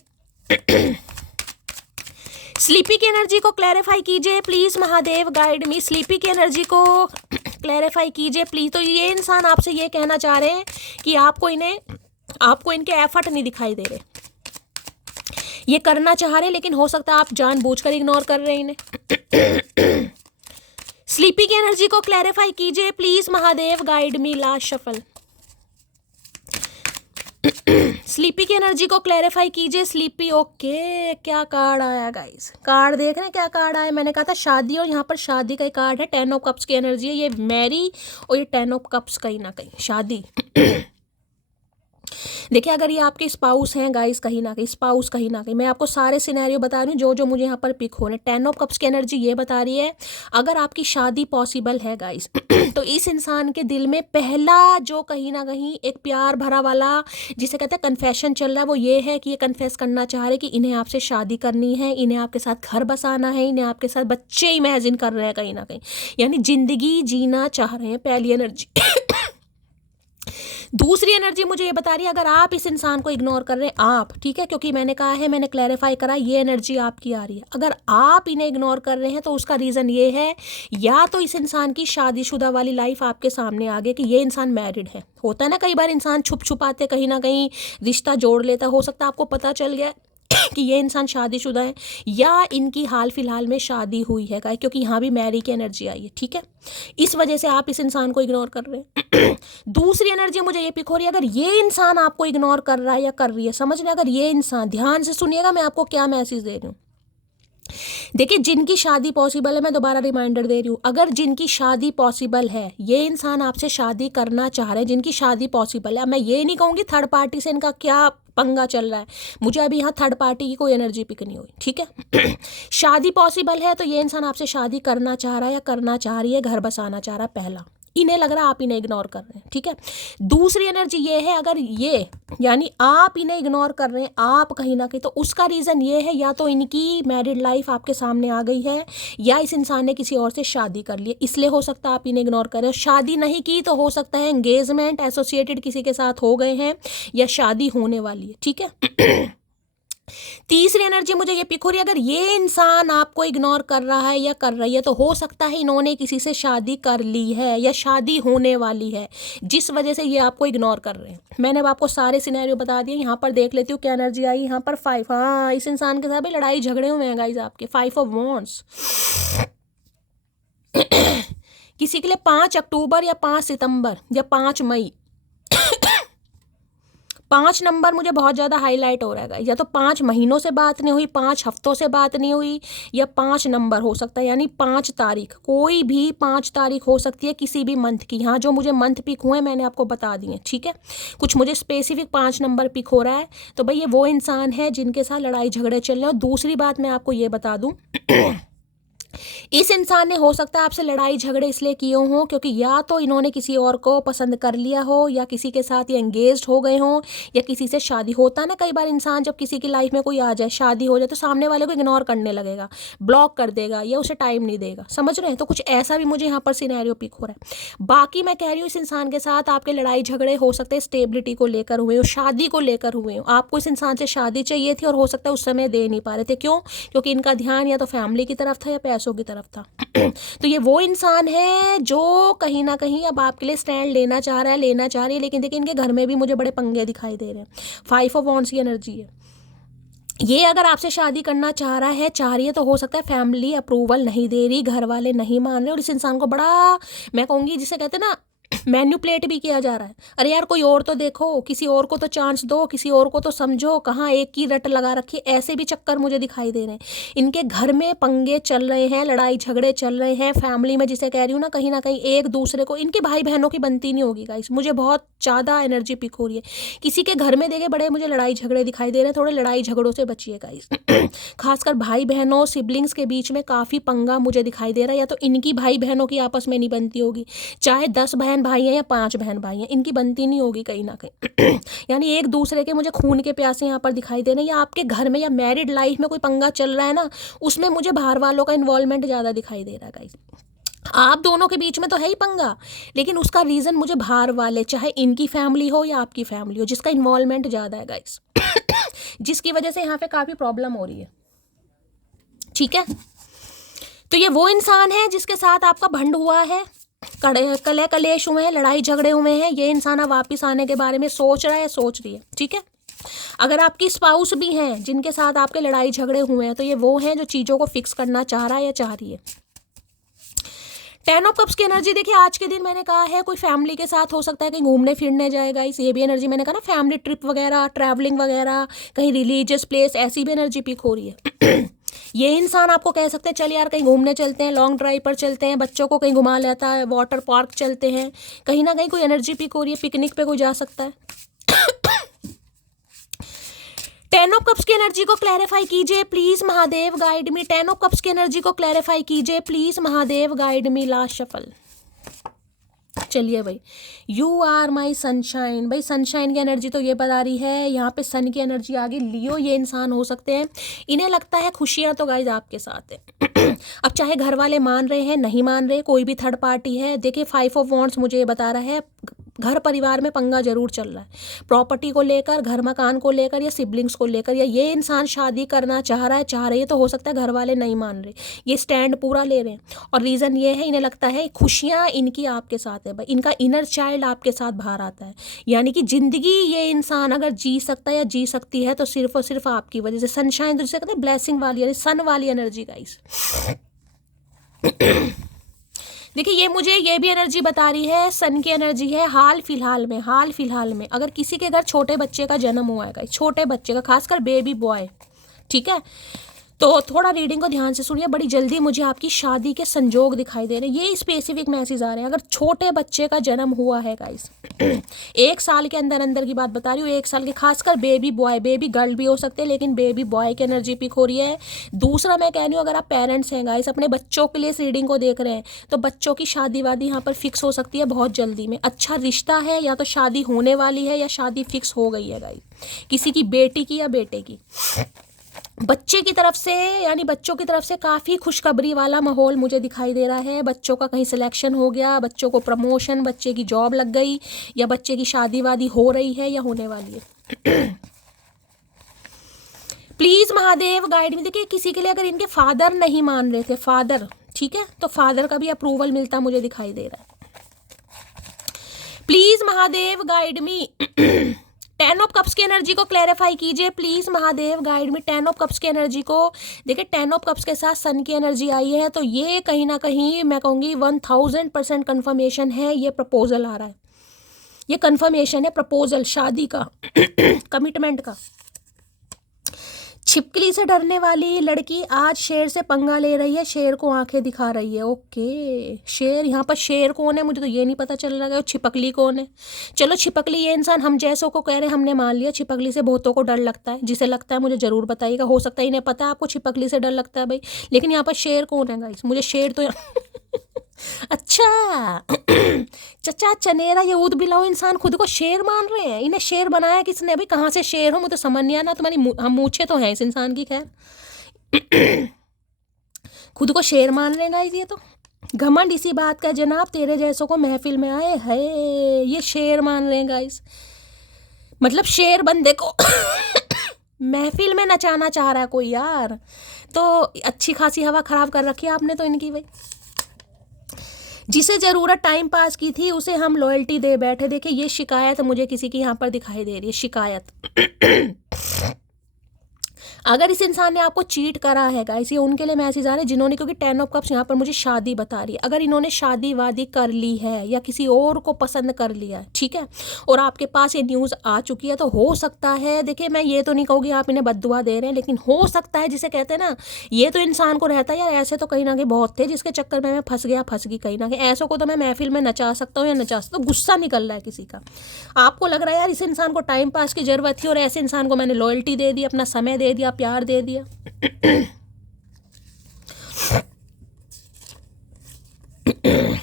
स्लीपी की एनर्जी को क्लैरिफाई कीजिए please Mahadev guide me, sleepy की एनर्जी को क्लैरिफाई कीजिए प्लीज़। तो ये इंसान आपसे ये कहना चाह रहे हैं कि आपको इनके एफर्ट नहीं दिखाई दे रहे, ये करना चाह रहे हैं लेकिन हो सकता है आप जानबूझकर इग्नोर कर रहे हैं इन्हें। स्लीपी की एनर्जी को क्लैरिफाई कीजिए please Mahadev guide me, last shuffle. Sleepy की एनर्जी को क्लैरिफाई कीजिए स्लीपी। ओके, क्या कार्ड आया गाइस, कार्ड देख रहे हैं क्या कार्ड आया। मैंने कहा था शादी, और यहाँ पर शादी का कार्ड है, 10 ऑफ कप्स की एनर्जी है। ये मैरी और ये 10 ऑफ कप्स कहीं ना कहीं शादी। देखिए, अगर ये आपके स्पाउस हैं गाइस, कहीं ना कहीं स्पाउस, कहीं ना कहीं मैं आपको सारे सिनेरियो बता रही हूँ जो जो मुझे यहाँ पर पिक हो रहे हैं। 10 ऑफ कप्स की एनर्जी ये बता रही है अगर आपकी शादी पॉसिबल है गाइस, तो इस इंसान के दिल में पहला जो कहीं ना कहीं एक प्यार भरा वाला जिसे कहते हैं कन्फेशन चल रहा है, वो ये है कि ये कन्फेस करना चाह रहे कि इन्हें आपसे शादी करनी है, इन्हें आपके साथ घर बसाना है, इन्हें आपके साथ बच्चे इमेजिन कर रहे हैं कहीं ना कहीं, यानी जिंदगी जीना चाह रहे हैं, पहली एनर्जी। दूसरी एनर्जी मुझे ये बता रही है अगर आप इस इंसान को इग्नोर कर रहे हैं, आप ठीक है, क्योंकि मैंने कहा है, मैंने क्लैरिफाई करा, ये एनर्जी आपकी आ रही है। अगर आप इन्हें इग्नोर कर रहे हैं तो उसका रीज़न ये है, या तो इस इंसान की शादीशुदा वाली लाइफ आपके सामने आ गई कि ये इंसान मैरिड है। होता है ना कई बार इंसान छुप छुपाते कहीं ना कहीं रिश्ता जोड़ लेता, हो सकता है आपको पता चल गया कि ये इंसान शादीशुदा है या इनकी हाल फिलहाल में शादी हुई है गाइस, क्योंकि यहाँ भी मैरी की एनर्जी आई है, ठीक है। इस वजह से आप इस इंसान को इग्नोर कर रहे हैं। दूसरी एनर्जी मुझे ये पिक हो रही है, अगर ये इंसान आपको इग्नोर कर रहा है या कर रही है, समझ रहे हैं, अगर ये इंसान, ध्यान से सुनिएगा मैं आपको क्या मैसेज दे रही हूँ। देखिए, जिनकी शादी पॉसिबल है, मैं दोबारा रिमाइंडर दे रही हूँ, अगर जिनकी शादी पॉसिबल है, ये इंसान आपसे शादी करना चाह रहे हैं, जिनकी शादी पॉसिबल है, मैं ये नहीं कहूँगी थर्ड पार्टी से इनका क्या पंगा चल रहा है, मुझे अभी यहाँ थर्ड पार्टी की कोई एनर्जी पिक नहीं हुई, ठीक है। शादी पॉसिबल है तो ये इंसान आपसे शादी करना चाह रहा है या करना चाह रही है, घर बसाना चाह रहा है, पहला इन्हें लग रहा है आप इन्हें इग्नोर कर रहे हैं, ठीक है। दूसरी एनर्जी ये है, अगर ये यानी आप इन्हें इग्नोर कर रहे हैं, आप कहीं ना कहीं, तो उसका रीज़न ये है या तो इनकी मैरिड लाइफ आपके सामने आ गई है या इस इंसान ने किसी और से शादी कर ली, इसलिए हो सकता है आप इन्हें इग्नोर कर रहे हो। शादी नहीं की तो हो सकता है एंगेजमेंट एसोसिएटेड किसी के साथ हो गए हैं या शादी होने वाली है, ठीक है। तीसरी एनर्जी मुझे ये पिक हो रही है, अगर ये इंसान आपको इग्नोर कर रहा है या कर रही है तो हो सकता है इन्होंने किसी से शादी कर ली है या शादी होने वाली है, जिस वजह से ये आपको इग्नोर कर रहे हैं। मैंने अब आपको सारे सिनेरियो बता दिए। यहाँ पर देख लेती हूँ क्या एनर्जी आई। यहाँ पर 5, हाँ, इस इंसान के साथ भी लड़ाई झगड़े हुए हैं गाइस आपके। 5 ऑफ वॉन्ड्स किसी के लिए 5 अक्टूबर या 5 सितंबर या 5 मई 5 नंबर मुझे बहुत ज़्यादा हाईलाइट हो रहा है, या तो 5 महीनों से बात नहीं हुई, 5 हफ्तों से बात नहीं हुई, या 5 नंबर हो सकता है, यानी 5 तारीख, कोई भी 5 तारीख हो सकती है किसी भी मंथ की। यहाँ जो मुझे मंथ पिक हुए मैंने आपको बता दिए, ठीक है। कुछ मुझे स्पेसिफिक 5 नंबर पिक हो रहा है, तो भाई ये वो इंसान है जिनके साथ लड़ाई झगड़े चल रहे हैं। और दूसरी बात मैं आपको ये बता दूँ, इस इंसान ने हो सकता है आपसे लड़ाई झगड़े इसलिए किए हों क्योंकि या तो इन्होंने किसी और को पसंद कर लिया हो, या किसी के साथ ये एंगेज्ड हो गए हों, या किसी से शादी होता है ना, कई बार इंसान जब किसी की लाइफ में कोई आ जाए, शादी हो जाए, तो सामने वाले को इग्नोर करने लगेगा, ब्लॉक कर देगा या उसे टाइम नहीं देगा, समझ रहे हैं। तो कुछ ऐसा भी मुझे यहाँ पर सिनेरियो पिक हो रहा है। बाकी मैं कह रही हूँ इस इंसान के साथ आपके लड़ाई झगड़े हो सकते हैं स्टेबिलिटी को लेकर हुए हो, शादी को लेकर हुए हो। आपको इस इंसान से शादी चाहिए थी और हो सकता है उस समय दे नहीं पा रहे थे। क्यों? क्योंकि इनका ध्यान या तो फैमिली की तरफ था या पैसों की तरफ था। तो ये वो इंसान है जो कहीं ना कहीं अब आपके लिए स्टैंड लेना चाह रहा है, लेना चाह रही है, लेकिन देखिए इनके घर में भी मुझे बड़े पंगे दिखाई दे रहे हैं। 5 ऑफ वॉन्ड्स की एनर्जी है। ये अगर आपसे शादी करना चाह रहा है, चाह रही है, तो हो सकता है फैमिली अप्रूवल नहीं दे रही, घर वाले नहीं मान रहे, और इस इंसान को बड़ा, मैं कहूँगी जिसे कहते हैं ना, मैन्युपुलेट भी किया जा रहा है। अरे यार कोई और तो देखो, किसी और को तो चांस दो, किसी और को तो समझो, कहाँ एक की रट लगा रखी। ऐसे भी चक्कर मुझे दिखाई दे रहे हैं। इनके घर में पंगे चल रहे हैं, लड़ाई झगड़े चल रहे हैं, फैमिली में जिसे कह रही हूँ ना, कहीं एक दूसरे को, इनके भाई बहनों की बनती नहीं होगी गाइस। मुझे बहुत ज़्यादा एनर्जी पिक हो रही है। किसी के घर में देखे बड़े मुझे लड़ाई झगड़े दिखाई दे रहे हैं। थोड़े लड़ाई झगड़ों से बचिए गाइस। खासकर भाई बहनों, सिबलिंग्स के बीच में काफ़ी पंगा मुझे दिखाई दे रहा है। या तो इनकी भाई बहनों की आपस में नहीं बनती होगी, चाहे 10 बहन भाई हैं या 5 बहन भाई हैं, इनकी बनती नहीं होगी कहीं ना कहीं। यानी एक दूसरे के मुझे खून के प्यासे यहाँ पर दिखाई दे रहे हैं। या आपके घर में या मैरिड लाइफ में कोई पंगा चल रहा है ना, उसमें मुझे बाहर वालों का इन्वॉल्वमेंट ज़्यादा दिखाई दे रहा है गाइस। आप दोनों के बीच में तो है ही पंगा, लेकिन उसका रीज़न मुझे बाहर वाले, चाहे इनकी फैमिली हो या आपकी फैमिली हो, जिसका इन्वॉल्वमेंट ज़्यादा है गाइस। जिसकी वजह से यहाँ पे काफ़ी प्रॉब्लम हो रही है, ठीक है। तो ये वो इंसान है जिसके साथ आपका भंड हुआ है, कले कलेश हुए हैं, लड़ाई झगड़े हुए हैं। ये इंसान अब वापिस आने के बारे में सोच रहा है, सोच रही है, ठीक है। अगर आपकी स्पाउस भी हैं जिनके साथ आपके लड़ाई झगड़े हुए हैं, तो ये वो हैं जो चीज़ों को फिक्स करना चाह रहा है या चाह रही है। 10 ऑफ कप्स की एनर्जी देखिए, आज के दिन मैंने कहा है कोई फैमिली के साथ हो सकता है कहीं घूमने फिरने जाएगा। इस ये भी एनर्जी मैंने कहा ना, फैमिली ट्रिप वगैरह, ट्रैवलिंग वगैरह, कहीं रिलीजियस प्लेस, ऐसी भी एनर्जी पिक हो रही है। ये इंसान आपको कह सकते हैं चल यार कहीं घूमने चलते हैं, लॉन्ग ड्राइव पर चलते हैं, बच्चों को कहीं घुमा लेता है, वाटर पार्क चलते हैं, कहीं ना कहीं कोई एनर्जी पिक हो रही है, पिकनिक पे कोई जा सकता है। 10 ऑफ कप्स की एनर्जी को क्लैरिफाई कीजिए please Mahadev, guide me. 10 of cups की एनर्जी को क्लैरिफाई कीजिए please Mahadev, guide me. Last shuffle. चलिए भाई, यू आर माई सनशाइन। भाई सनशाइन की एनर्जी तो ये बता रही है, यहाँ पे सन की एनर्जी आ गई। लियो ये इंसान हो सकते हैं, इन्हें लगता है खुशियाँ तो गाइज आपके साथ है। अब चाहे घर वाले मान रहे हैं, नहीं मान रहे, कोई भी थर्ड पार्टी है। देखिए 5 ऑफ वॉन्ड्स मुझे ये बता रहा है, घर परिवार में पंगा जरूर चल रहा है, प्रॉपर्टी को लेकर, घर मकान को लेकर, या सिबलिंग्स को लेकर, या ये इंसान शादी करना चाह रहा है, चाह रही है, तो हो सकता है घर वाले नहीं मान रहे, ये स्टैंड पूरा ले रहे हैं। और रीज़न ये है, इन्हें लगता है खुशियाँ इनकी आपके साथ है भाई, इनका इनर चाइल्ड आपके साथ बाहर आता है। यानी कि ज़िंदगी ये इंसान अगर जी सकता है या जी सकती है तो सिर्फ और सिर्फ आपकी वजह से। सनशाइन तो जिसे कहते हैं ब्लेसिंग वाली, यानी सन वाली एनर्जी गाइस। देखिए ये मुझे ये भी एनर्जी बता रही है, सन की एनर्जी है। हाल फिलहाल में अगर किसी के घर छोटे बच्चे का जन्म हुआ है गाइस, छोटे बच्चे का, खासकर बेबी बॉय, ठीक है, तो थोड़ा रीडिंग को ध्यान से सुनिए। बड़ी जल्दी मुझे आपकी शादी के संजोग दिखाई दे रहे हैं, ये स्पेसिफिक मैसेज आ रहे हैं। अगर छोटे बच्चे का जन्म हुआ है गाइस, 1 साल के अंदर की बात बता रही हूँ, 1 साल के, खासकर बेबी बॉय, बेबी गर्ल भी हो सकते हैं, लेकिन बेबी बॉय की एनर्जी पिक हो रही है। दूसरा मैं कह रही हूँ, अगर आप पेरेंट्स हैं गाइस, अपने बच्चों के लिए इस रीडिंग को देख रहे हैं, तो बच्चों की शादी वादी यहाँ पर फिक्स हो सकती है बहुत जल्दी में। अच्छा रिश्ता है, या तो शादी होने वाली है या शादी फिक्स हो गई है गाइस, किसी की बेटी की या बेटे की। बच्चे की तरफ से, यानी बच्चों की तरफ से काफ़ी खुशखबरी वाला माहौल मुझे दिखाई दे रहा है। बच्चों का कहीं सिलेक्शन हो गया, बच्चों को प्रमोशन, बच्चे की जॉब लग गई, या बच्चे की शादी वादी हो रही है या होने वाली है। प्लीज़ महादेव गाइड में। देखिए किसी के लिए अगर इनके फादर नहीं मान रहे थे, फादर, ठीक है, तो फादर का भी अप्रूवल मिलता मुझे दिखाई दे रहा है। Please Mahadev guide me. 10 of cups की एनर्जी को क्लैरिफाई कीजिए प्लीज महादेव गाइड में। 10 ऑफ कप्स की एनर्जी को देखिए, 10 ऑफ कप्स के साथ सन की एनर्जी आई है, तो ये कहीं ना कहीं मैं कहूँगी 1000% कन्फर्मेशन है। ये प्रपोजल आ रहा है, ये कन्फर्मेशन है प्रपोजल, शादी का, कमिटमेंट का। छिपकली से डरने वाली लड़की आज शेर से पंगा ले रही है, शेर को आंखें दिखा रही है। ओके, शेर, यहाँ पर शेर कौन है मुझे तो ये नहीं पता चल रहा है, और छिपकली कौन है। चलो छिपकली ये इंसान हम जैसों को कह रहे हैं, हमने मान लिया छिपकली से बहुतों को डर लगता है। जिसे लगता है मुझे ज़रूर बताइएगा, हो सकता है इन्हें पता है आपको छिपकली से डर लगता है भाई, लेकिन यहाँ पर शेर कौन है गाइस, मुझे शेर तो अच्छा चचा चनेरा ये ऊद बिलाओ इंसान खुद को शेर मान रहे हैं। इन्हें शेर बनाया किसने अभी, कहाँ से शेर हो मुझे समझ नहीं आना। तुम्हारी हम मूछे तो हैं इस इंसान की, खैर खुद को शेर मान रहे हैं गाइस। ये तो घमंड इसी बात का, जनाब तेरे जैसों को महफिल में आए है, ये शेर मान रहे हैं गाइस। मतलब शेर बंदे को महफिल में नचाना चाह रहा है कोई यार, तो अच्छी खासी हवा खराब कर रखी है आपने तो इनकी भाई। जिसे ज़रूरत टाइम पास की थी उसे हम लॉयल्टी दे बैठे। देखिए ये शिकायत मुझे किसी की यहाँ पर दिखाई दे रही है, शिकायत। अगर इस इंसान ने आपको चीट करा है गाइस, ये उनके लिए मैसेज आ रहे हैं जिन्होंने, क्योंकि 10 ऑफ कप्स यहाँ पर मुझे शादी बता रही है, अगर इन्होंने शादी वादी कर ली है या किसी और को पसंद कर लिया है, ठीक है, और आपके पास ये न्यूज़ आ चुकी है, तो हो सकता है, देखिए मैं ये तो नहीं कहूँगी आप इन्हें बद्दुआ दे रहे हैं, लेकिन हो सकता है, जिसे कहते हैं ना, ये तो इंसान को रहता है यार, ऐसे तो कहीं ना कहीं बहुत थे जिसके चक्कर में मैं फंस गई कहीं ना कहीं। ऐसों को तो मैं महफिल में नचा सकता हूँ या नचा सकता हूँ। गुस्सा निकल रहा है किसी का, आपको लग रहा है यार इस इंसान को टाइम पास की ज़रूरत थी और ऐसे इंसान को मैंने लॉयल्टी दे दी, अपना समय दे दिया, प्यार दे दिया।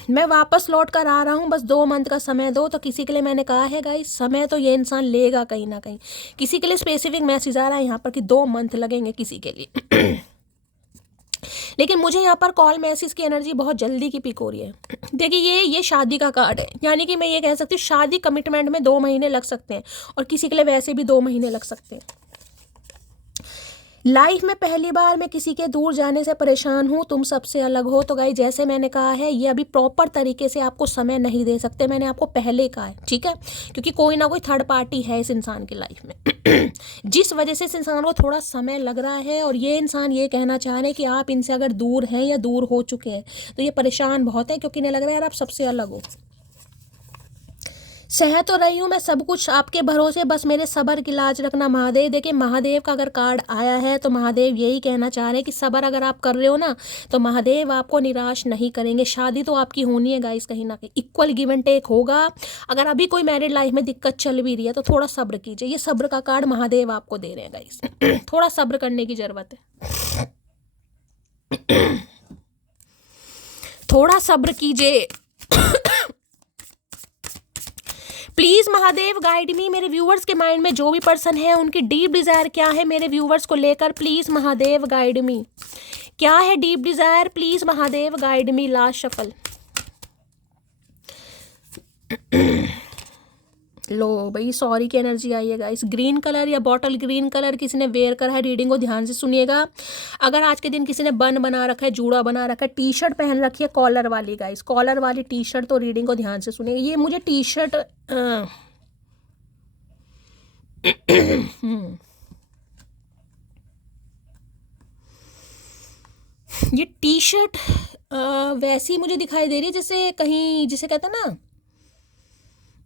मैं वापस लौट कर आ रहा हूँ, बस 2 मंथ का समय दो। तो किसी के लिए मैंने कहा है गाइस, समय तो ये इंसान लेगा कहीं ना कहीं। किसी के लिए स्पेसिफिक मैसेज आ रहा है यहाँ पर कि 2 मंथ लगेंगे किसी के लिए। लेकिन मुझे यहाँ पर कॉल मैसेज की एनर्जी बहुत जल्दी की पिक हो रही है। देखिए ये शादी का कार्ड है, यानी कि मैं ये कह सकती हूँ शादी कमिटमेंट में 2 महीने लग सकते हैं, और किसी के लिए वैसे भी 2 महीने लग सकते हैं। लाइफ में पहली बार मैं किसी के दूर जाने से परेशान हूँ, तुम सबसे अलग हो। तो गाइस जैसे मैंने कहा है, ये अभी प्रॉपर तरीके से आपको समय नहीं दे सकते, मैंने आपको पहले कहा है, ठीक है, क्योंकि कोई ना कोई थर्ड पार्टी है इस इंसान की लाइफ में जिस वजह से इस इंसान को थोड़ा समय लग रहा है। और ये इंसान ये कहना चाह रहे हैं कि आप इनसे अगर दूर हैं या दूर हो चुके हैं तो ये परेशान बहुत है, क्योंकि इन्हें लग रहा है यार आप सबसे अलग हो। सह तो रही हूँ मैं सब कुछ आपके भरोसे, बस मेरे सब्र की लाज रखना महादेव। देखिए महादेव का अगर कार्ड आया है तो महादेव यही कहना चाह रहे हैं कि सब्र अगर आप कर रहे हो ना, तो महादेव आपको निराश नहीं करेंगे। शादी तो आपकी होनी है गाइस, कहीं ना कहीं इक्वल गिव एंड टेक होगा। अगर अभी कोई मैरिड लाइफ में दिक्कत चल भी रही है तो थोड़ा सब्र कीजिए, ये सब्र का कार्ड महादेव आपको दे रहे हैं गाइस। थोड़ा सब्र करने की ज़रूरत है, थोड़ा सब्र कीजिए प्लीज़ महादेव गाइड मी। मेरे व्यूवर्स के माइंड में जो भी पर्सन है उनकी डीप डिज़ायर क्या है मेरे व्यूवर्स को लेकर, प्लीज़ महादेव गाइड मी। क्या है deep desire, please Mahadev guide me. Last shuffle. लो भाई, सॉरी की एनर्जी आई है गाइस। ग्रीन कलर या बॉटल ग्रीन कलर किसी ने वेयर करा है, रीडिंग को ध्यान से सुनिएगा। अगर आज के दिन किसी ने बन बना रखा है, जूड़ा बना रखा है, टी शर्ट पहन रखी है कॉलर वाली गाइस, कॉलर वाली टी शर्ट, तो रीडिंग को ध्यान से सुनिएगा। ये मुझे टी शर्ट ये टी शर्ट वैसी मुझे दिखाई दे रही है जैसे कहीं, जिसे कहते हैं ना,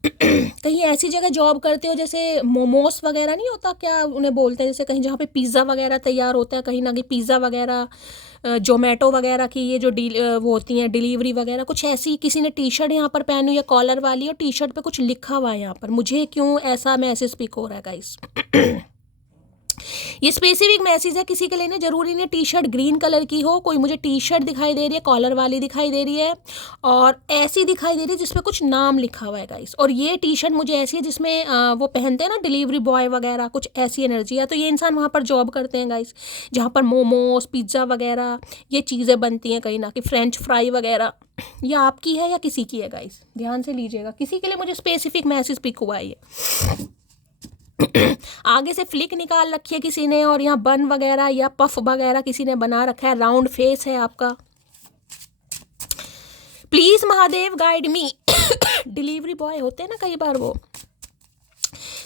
कहीं ऐसी जगह जॉब करते हो जैसे मोमोस वगैरह नहीं होता, क्या उन्हें बोलते हैं, जैसे कहीं जहाँ पे पिज़्ज़ा वगैरह तैयार होता है, कहीं ना कहीं पिज़्ज़ा वगैरह, जोमेटो वगैरह की ये जो वो होती हैं डिलीवरी वगैरह, कुछ ऐसी किसी ने टी शर्ट यहाँ पर पहनी हुई है कॉलर वाली, और टी शर्ट पे कुछ लिखा हुआ है यहाँ पर। मुझे क्यों ऐसा मैसेज पिक हो रहा है गाइस? ये स्पेसिफिक मैसेज है किसी के लिए, नहीं जरूरी नहीं टी शर्ट ग्रीन कलर की हो। कोई मुझे टी शर्ट दिखाई दे रही है, कॉलर वाली दिखाई दे रही है, और ऐसी दिखाई दे रही है जिसमें कुछ नाम लिखा हुआ है गाइस। और ये टी शर्ट मुझे ऐसी है जिसमें वो पहनते हैं ना डिलीवरी बॉय वगैरह, कुछ ऐसी एनर्जी है। तो ये इंसान वहाँ पर जॉब करते हैं गाइस, जहाँ पर मोमोज पिज़्ज़ा वगैरह ये चीज़ें बनती हैं, कहीं ना कहीं फ्रेंच फ्राई वगैरह। ये आपकी है या किसी की है गाइस? ध्यान से लीजिएगा, किसी के लिए मुझे स्पेसिफिक मैसेज पिक हुआ है ये। आगे से फ्लिक निकाल रखी है किसी ने, और यहाँ बन वगैरह या पफ वगैरह किसी ने बना रखा है, राउंड फेस है आपका। Please Mahadev guide me. Delivery boy होते हैं ना कई बार वो,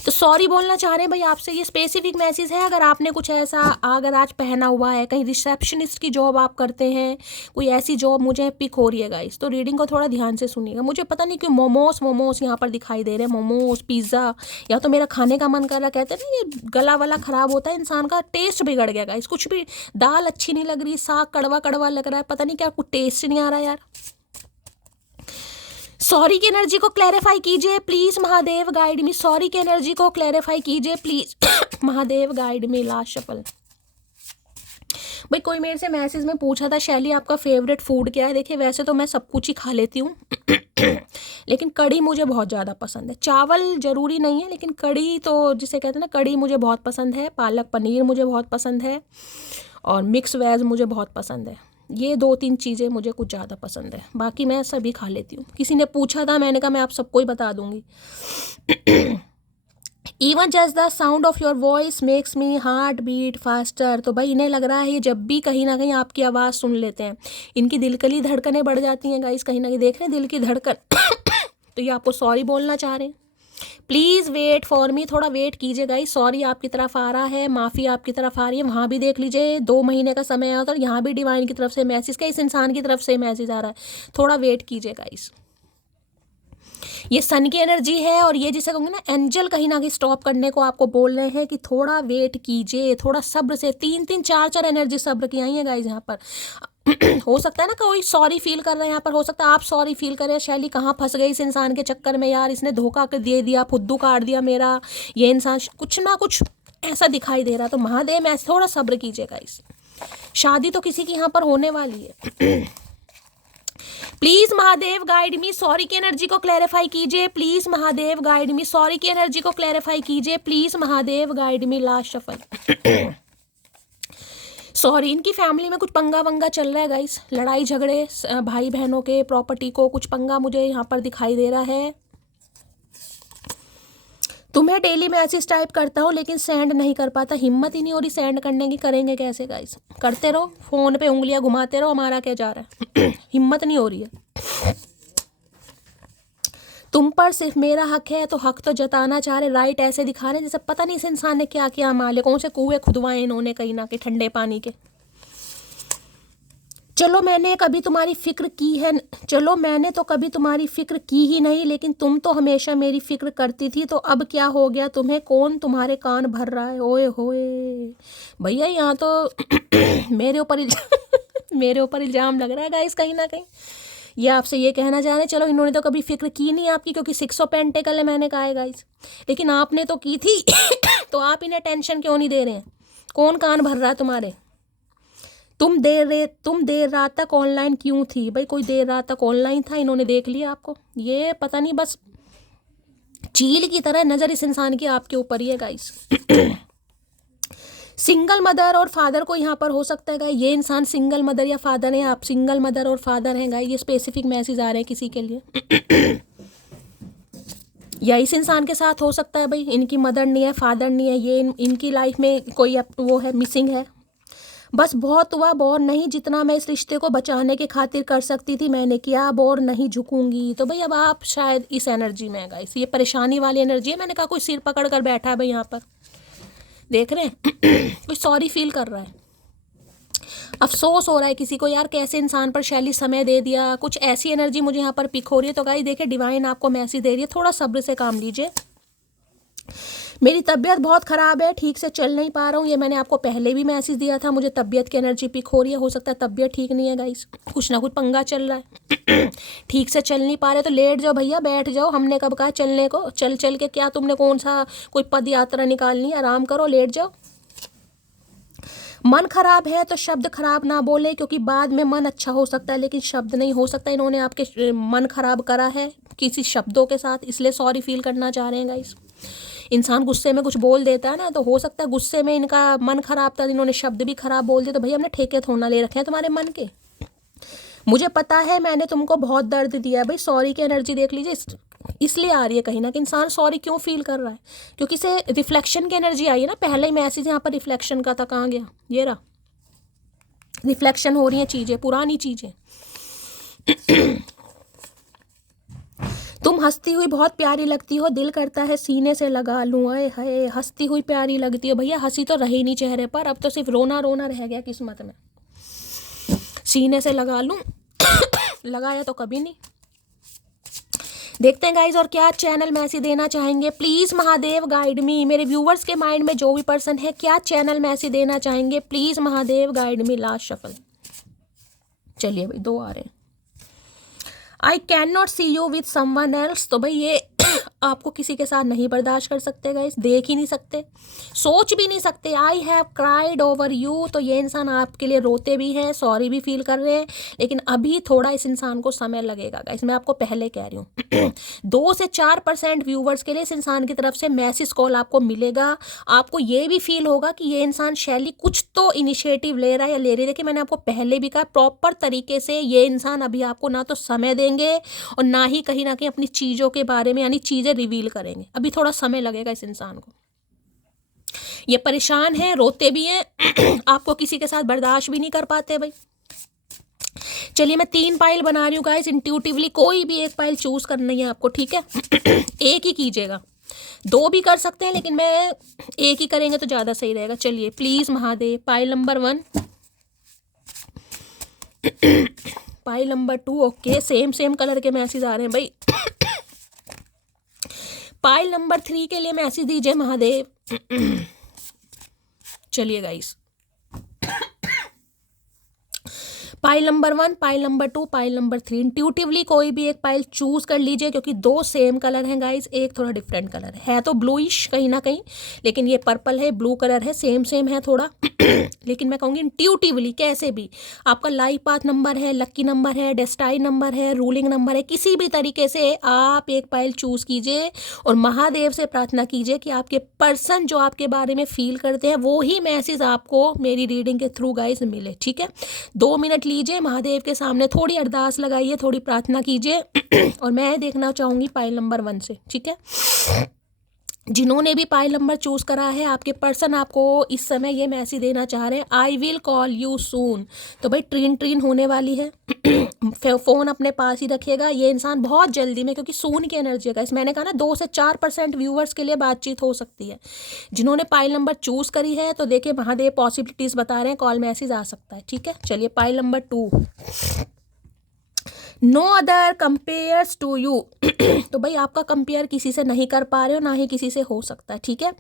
तो सॉरी बोलना चाह रहे हैं भाई आपसे। ये स्पेसिफिक मैसेज है, अगर आपने कुछ ऐसा अगर आज पहना हुआ है, कहीं रिसेप्शनिस्ट की जॉब आप करते हैं, कोई ऐसी जॉब मुझे पिक हो रही है गाइस, तो रीडिंग को थोड़ा ध्यान से सुनिएगा। मुझे पता नहीं क्यों मोमोस यहाँ पर दिखाई दे रहे हैं, मोमोस पिज़्ज़ा, या तो मेरा खाने का मन कर रहा, कहते हैं ना ये गला वाला खराब होता है इंसान का, टेस्ट बिगड़ गया गाइस। कुछ भी दाल अच्छी नहीं लग रही, साग कड़वा कड़वा लग रहा है, पता नहीं क्या, कुछ टेस्ट नहीं आ रहा यार। सॉरी की एनर्जी को क्लैरिफाई कीजिए please Mahadev guide me. Sorry की एनर्जी को क्लैरिफाई कीजिए please Mahadev guide me. Last shuffle. भाई कोई मेरे से मैसेज में पूछा था शैली आपका फेवरेट फूड क्या है। देखिए वैसे तो मैं सब कुछ ही खा लेती हूँ लेकिन कड़ी मुझे बहुत ज़्यादा पसंद है। चावल ज़रूरी नहीं है, लेकिन कड़ी तो जिसे कहते हैं ना, कड़ी मुझे बहुत पसंद है। पालक पनीर मुझे बहुत पसंद है, और मिक्स वेज मुझे बहुत पसंद है। ये 2-3 चीज़ें मुझे कुछ ज़्यादा पसंद है, बाकी मैं सभी खा लेती हूँ। किसी ने पूछा था, मैंने कहा मैं आप सबको ही बता दूंगी। Even just the sound of your voice makes me heart beat faster. तो भाई इन्हें लग रहा है ये जब भी कहीं ना कहीं आपकी आवाज़ सुन लेते हैं, इनकी दिल की धड़कनें बढ़ जाती हैं गाइस। कहीं ना कहीं देख रहे हैं दिल की धड़कन तो ये आपको सॉरी बोलना चाह रहे हैं। प्लीज़ वेट फॉर मी, थोड़ा वेट कीजिए गाइस। सॉरी आपकी तरफ आ रहा है, माफ़ी आपकी तरफ आ रही है। वहाँ भी देख लीजिए 2 महीने का समय आता है, और यहाँ भी डिवाइन की तरफ से मैसेज का, इस इंसान की तरफ से मैसेज आ रहा है। थोड़ा वेट कीजिए गाइस। ये सन की एनर्जी है, और ये जिसे कहूँगे ना एंजल कहीं ना कहीं स्टॉप करने को आपको बोल रहे हैं कि थोड़ा वेट कीजिए, थोड़ा सब्र से। 3-3 4-4 एनर्जी सब्र की आई है गाइस यहाँ पर। हो सकता है ना कोई सॉरी फील कर रहे हैं यहाँ पर, हो सकता है आप सॉरी फील कर रहे हैं, शैली कहाँ फंस गई इस इंसान के चक्कर में यार, इसने धोखा कर दे दिया, फुद्दू काट दिया मेरा ये इंसान, कुछ ना कुछ ऐसा दिखाई दे रहा। तो महादेव मैं थोड़ा सब्र कीजिएगा। इस शादी तो किसी की यहाँ पर होने वाली है। Please Mahadev guide me. Sorry की एनर्जी को क्लैरिफाई कीजिए please Mahadev guide me. Sorry की एनर्जी को क्लैरिफाई कीजिए please Mahadev guide me. Last shuffle. Sorry, इनकी फैमिली में कुछ पंगा वंगा चल रहा है गाइस, लड़ाई झगड़े भाई बहनों के, प्रॉपर्टी को कुछ पंगा मुझे यहाँ पर दिखाई दे रहा है। तुम्हें डेली मैसेज टाइप करता हूँ लेकिन सेंड नहीं कर पाता, हिम्मत ही नहीं हो रही सेंड करने की। करेंगे कैसे गाइस? करते रहो, फोन पे उंगलियां घुमाते रहो, हमारा क्या जा रहा है। हिम्मत नहीं हो रही है। तुम पर सिर्फ मेरा हक है, तो हक तो जताना चाह रहे, राइट ऐसे दिखा रहे जैसे पता नहीं इस इंसान ने क्या किया, माले कौन से कुएं खुदवाए इन्होंने कहीं ना कहीं ठंडे पानी के। चलो मैंने कभी तुम्हारी फिक्र की है, चलो मैंने तो कभी तुम्हारी फिक्र की ही नहीं, लेकिन तुम तो हमेशा मेरी फिक्र करती थी, तो अब क्या हो गया तुम्हें, कौन तुम्हारे कान भर रहा है। ओए होए भैया, यहाँ तो मेरे ऊपर मेरे ऊपर इल्जाम लग रहा है गाइस कहीं ना कहीं। ये आपसे ये कहना चाह रहे हैं, चलो इन्होंने तो कभी फिक्र की नहीं आपकी, क्योंकि 6 ऑफ पेंटिकल है मैंने कहा है गाइस, लेकिन आपने तो की थी। तो आप इन्हें टेंशन क्यों नहीं दे रहे हैं? कौन कान भर रहा है तुम्हारे? तुम देर रात तक ऑनलाइन क्यों थी? भाई कोई देर रात तक ऑनलाइन था, इन्होंने देख लिया आपको। ये पता नहीं बस चील की तरह नज़र इस इंसान की आपके ऊपर ही है गाइस। सिंगल मदर और फादर को यहाँ पर हो सकता है गाइस, ये इंसान सिंगल मदर या फादर है, आप सिंगल मदर और फादर हैं गाइस। ये स्पेसिफिक मैसेज आ रहे हैं किसी के लिए। या इस इंसान के साथ हो सकता है भाई इनकी मदर नहीं है, फादर नहीं है, ये इनकी लाइफ में कोई वो है, मिसिंग है। बस बहुत हुआ, अब और नहीं, जितना मैं इस रिश्ते को बचाने के खातिर कर सकती थी मैंने किया, अब और नहीं झुकूंगी। तो भाई अब आप शायद इस एनर्जी में है गाइस, ये परेशानी वाली एनर्जी है। मैंने कहा कोई सिर पकड़ कर बैठा है भाई यहाँ पर, देख रहे हैं कोई सॉरी फील कर रहा है, अफसोस हो रहा है किसी को, यार कैसे इंसान पर शैली समय दे दिया। कुछ ऐसी एनर्जी मुझे यहाँ पर पिक हो रही है। तो गाइस देखिए डिवाइन आपको मैसेज दे रही है, थोड़ा सब्र से काम लीजिए। मेरी तबीयत बहुत ख़राब है, ठीक से चल नहीं पा रहा हूँ, ये मैंने आपको पहले भी मैसेज दिया था। मुझे तबीयत की एनर्जी पिक हो रही है, हो सकता है तबीयत ठीक नहीं है गाइस, कुछ ना कुछ पंगा चल रहा है ठीक से चल नहीं पा रहे तो लेट जाओ भैया, बैठ जाओ। हमने कब कहा चलने को? चल चल के क्या तुमने कौन सा कोई पद यात्रा निकालनी है? आराम करो, लेट जाओ। मन खराब है तो शब्द खराब ना बोले, क्योंकि बाद में मन अच्छा हो सकता है लेकिन शब्द नहीं हो सकता। इन्होंने आपके मन खराब करा है किसी शब्दों के साथ, इसलिए सॉरी फील करना चाह रहे हैं गाइस। इंसान गुस्से में कुछ बोल देता है ना, तो हो सकता है गुस्से में इनका मन खराब था, इन्होंने शब्द भी खराब बोल दिए। तो भैया हमने ठेके थोड़ा ले रखे हैं तुम्हारे मन के। मुझे पता है मैंने तुमको बहुत दर्द दिया भाई। सॉरी की एनर्जी देख लीजिए, इसलिए आ रही है कहीं ना कि इंसान सॉरी क्यों फील कर रहा है, क्योंकि इसे रिफ्लेक्शन की एनर्जी आई है ना। पहले ही मैसेज यहाँ पर रिफ्लेक्शन का था, कहाँ गया? ये रहा, रिफ्लेक्शन हो रही हैं चीज़ें, पुरानी चीज़ें। तुम हंसती हुई बहुत प्यारी लगती हो, दिल करता है सीने से लगा लूं। आए हाय, हंसती हुई प्यारी लगती हो भैया, हंसी तो रही नहीं चेहरे पर, अब तो सिर्फ रोना रोना रह गया किस्मत में। सीने से लगा लूं लगाया तो कभी नहीं। देखते हैं गाइज और क्या चैनल मैसेज देना चाहेंगे। प्लीज़ महादेव गाइड मी। मेरे व्यूवर्स के माइंड में जो भी पर्सन है, क्या चैनल मैसेज देना चाहेंगे? Please Mahadev guide me. Last shuffle, चलिए भाई 2 आ रहे हैं। I can not see you with someone else. तो भाई ये आपको किसी के साथ नहीं बर्दाश्त कर सकते गाइस, देख ही नहीं सकते, सोच भी नहीं सकते। I have cried over you. तो ये इंसान आपके लिए रोते भी हैं, सॉरी भी फील कर रहे हैं, लेकिन अभी थोड़ा इस इंसान को समय लगेगा गाइस, मैं आपको पहले कह रही हूँ 2 से 4% व्यूवर्स के लिए इस इंसान की तरफ से मैसेज कॉल आपको मिलेगा। आपको ये भी फील होगा कि ये इंसान शैली कुछ तो इनिशिएटिव ले रहा है या ले रही है। देखिए मैंने आपको पहले भी कहा, प्रॉपर तरीके से ये इंसान अभी आपको ना तो समय देंगे और ना ही कहीं ना कहीं अपनी चीज़ों के बारे में यानी चीज़ें रिवील करेंगे। अभी थोड़ा समय लगेगा इस इंसान को। ये परेशान है, रोते भी हैं आपको किसी के साथ बर्दाश्त भी नहीं कर पाते भाई। चलिए मैं 3 पाइल बना रही हूँ गाइस, इंट्यूटिवली कोई भी एक पाइल चूज करनी है आपको, ठीक है एक ही कीजिएगा, 2 भी कर सकते हैं लेकिन मैं एक ही करेंगे तो ज़्यादा सही रहेगा। चलिए please Mahadev, pile number 1, pile number 2, okay same colour के मैसेज आ रहे हैं भाई। पाइल नंबर 3 के लिए मैसेज दीजिए महादेव। चलिए guys, pile number 1, pile number 2, pile number 3, intuitively कोई भी एक पाइल चूज कर लीजिए, क्योंकि 2 सेम कलर हैं गाइस, एक थोड़ा डिफरेंट कलर है तो ब्लूइश कहीं ना कहीं, लेकिन ये पर्पल है, ब्लू कलर है, सेम है थोड़ा लेकिन मैं कहूँगी इंट्यूटिवली कैसे भी आपका लाइफ पाथ नंबर है, लक्की नंबर है, डेस्टाइन नंबर है, रूलिंग नंबर है, किसी भी तरीके से आप एक पाइल चूज कीजिए और महादेव से प्रार्थना कीजिए कि आपके पर्सन जो आपके बारे में फील करते हैं वो ही मैसेज आपको मेरी रीडिंग के थ्रू गाइस मिले, ठीक है। 2 मिनट लीजिए, महादेव के सामने थोड़ी अरदास लगाइए, थोड़ी प्रार्थना कीजिए और मैं देखना चाहूँगी पाइल नंबर 1 से, ठीक है। जिन्होंने भी पाइल नंबर चूज करा है, आपके पर्सन आपको इस समय ये मैसेज देना चाह रहे हैं, I will call you soon. तो भाई ट्रीन होने वाली है फ़ोन अपने पास ही रखिएगा ये इंसान बहुत जल्दी में, क्योंकि सून की एनर्जी है। मैंने कहा ना 2 से 4% व्यूवर्स के लिए बातचीत हो सकती है। जिन्होंने पाइल नंबर चूज करी है तो देखिए महादेव पॉसिबिलिटीज़ बता रहे हैं, कॉल मैसेज आ सकता है, ठीक है। चलिए pile number 2, no other compares to you. तो भाई आपका कंपेयर किसी से नहीं कर पा रहे हो, ना ही किसी से हो सकता है, ठीक है।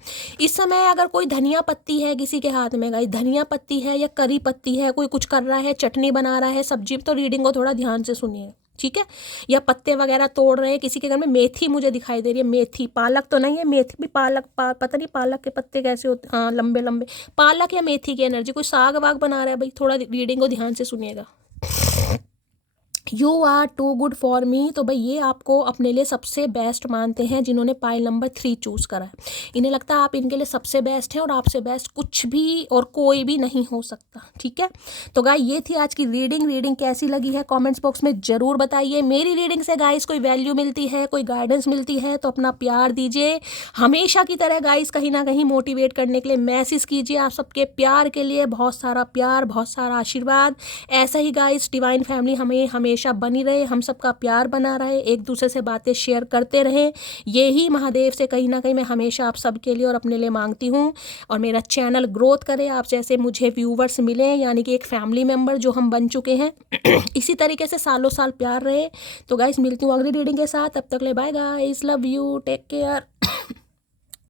इस समय अगर कोई धनिया पत्ती है किसी के हाथ में, गाइस धनिया पत्ती है या करी पत्ती है, कोई कुछ कर रहा है, चटनी बना रहा है, सब्जी, तो रीडिंग को थोड़ा ध्यान से सुनिए, ठीक है। या पत्ते वगैरह तोड़ रहे हैं, किसी के घर में मेथी मुझे दिखाई दे रही है, मेथी, पालक तो नहीं है, मेथी भी, पालक पता नहीं पालक के पत्ते कैसे होते, हाँ लंबे लंबे, पालक या मेथी की एनर्जी, कोई साग वाग बना रहा है भाई, थोड़ा रीडिंग को ध्यान से सुनिएगा। You are too good for me. तो भाई ये आपको अपने लिए सबसे बेस्ट मानते हैं जिन्होंने पाइल नंबर 3 चूज़ करा है। इन्हें लगता है आप इनके लिए सबसे बेस्ट हैं और आपसे बेस्ट कुछ भी और कोई भी नहीं हो सकता। ठीक है, तो गाइस ये थी आज की रीडिंग कैसी लगी है कमेंट्स बॉक्स में ज़रूर बताइए। मेरी रीडिंग से गाइस कोई वैल्यू मिलती है, कोई गाइडेंस मिलती है तो अपना प्यार दीजिए। हमेशा की तरह गाइस कहीं ना कहीं मोटिवेट करने के लिए मैसेज कीजिए। आप सबके प्यार के लिए बहुत सारा प्यार, बहुत सारा आशीर्वाद। ऐसा ही गाइस डिवाइन फैमिली हमें हमेशा बनी रहे, हम सबका प्यार बना रहे, एक दूसरे से बातें शेयर करते रहें। यही महादेव से कहीं ना कहीं मैं हमेशा आप सबके लिए और अपने लिए मांगती हूँ। और मेरा चैनल ग्रोथ करे, आप जैसे मुझे व्यूवर्स मिले, यानी कि एक फैमिली मेम्बर जो हम बन चुके हैं। इसी तरीके से सालों साल प्यार रहे। तो गाइस मिलती हूँ अगली रीडिंग के साथ, तब तक ले bye guys, love you, take care.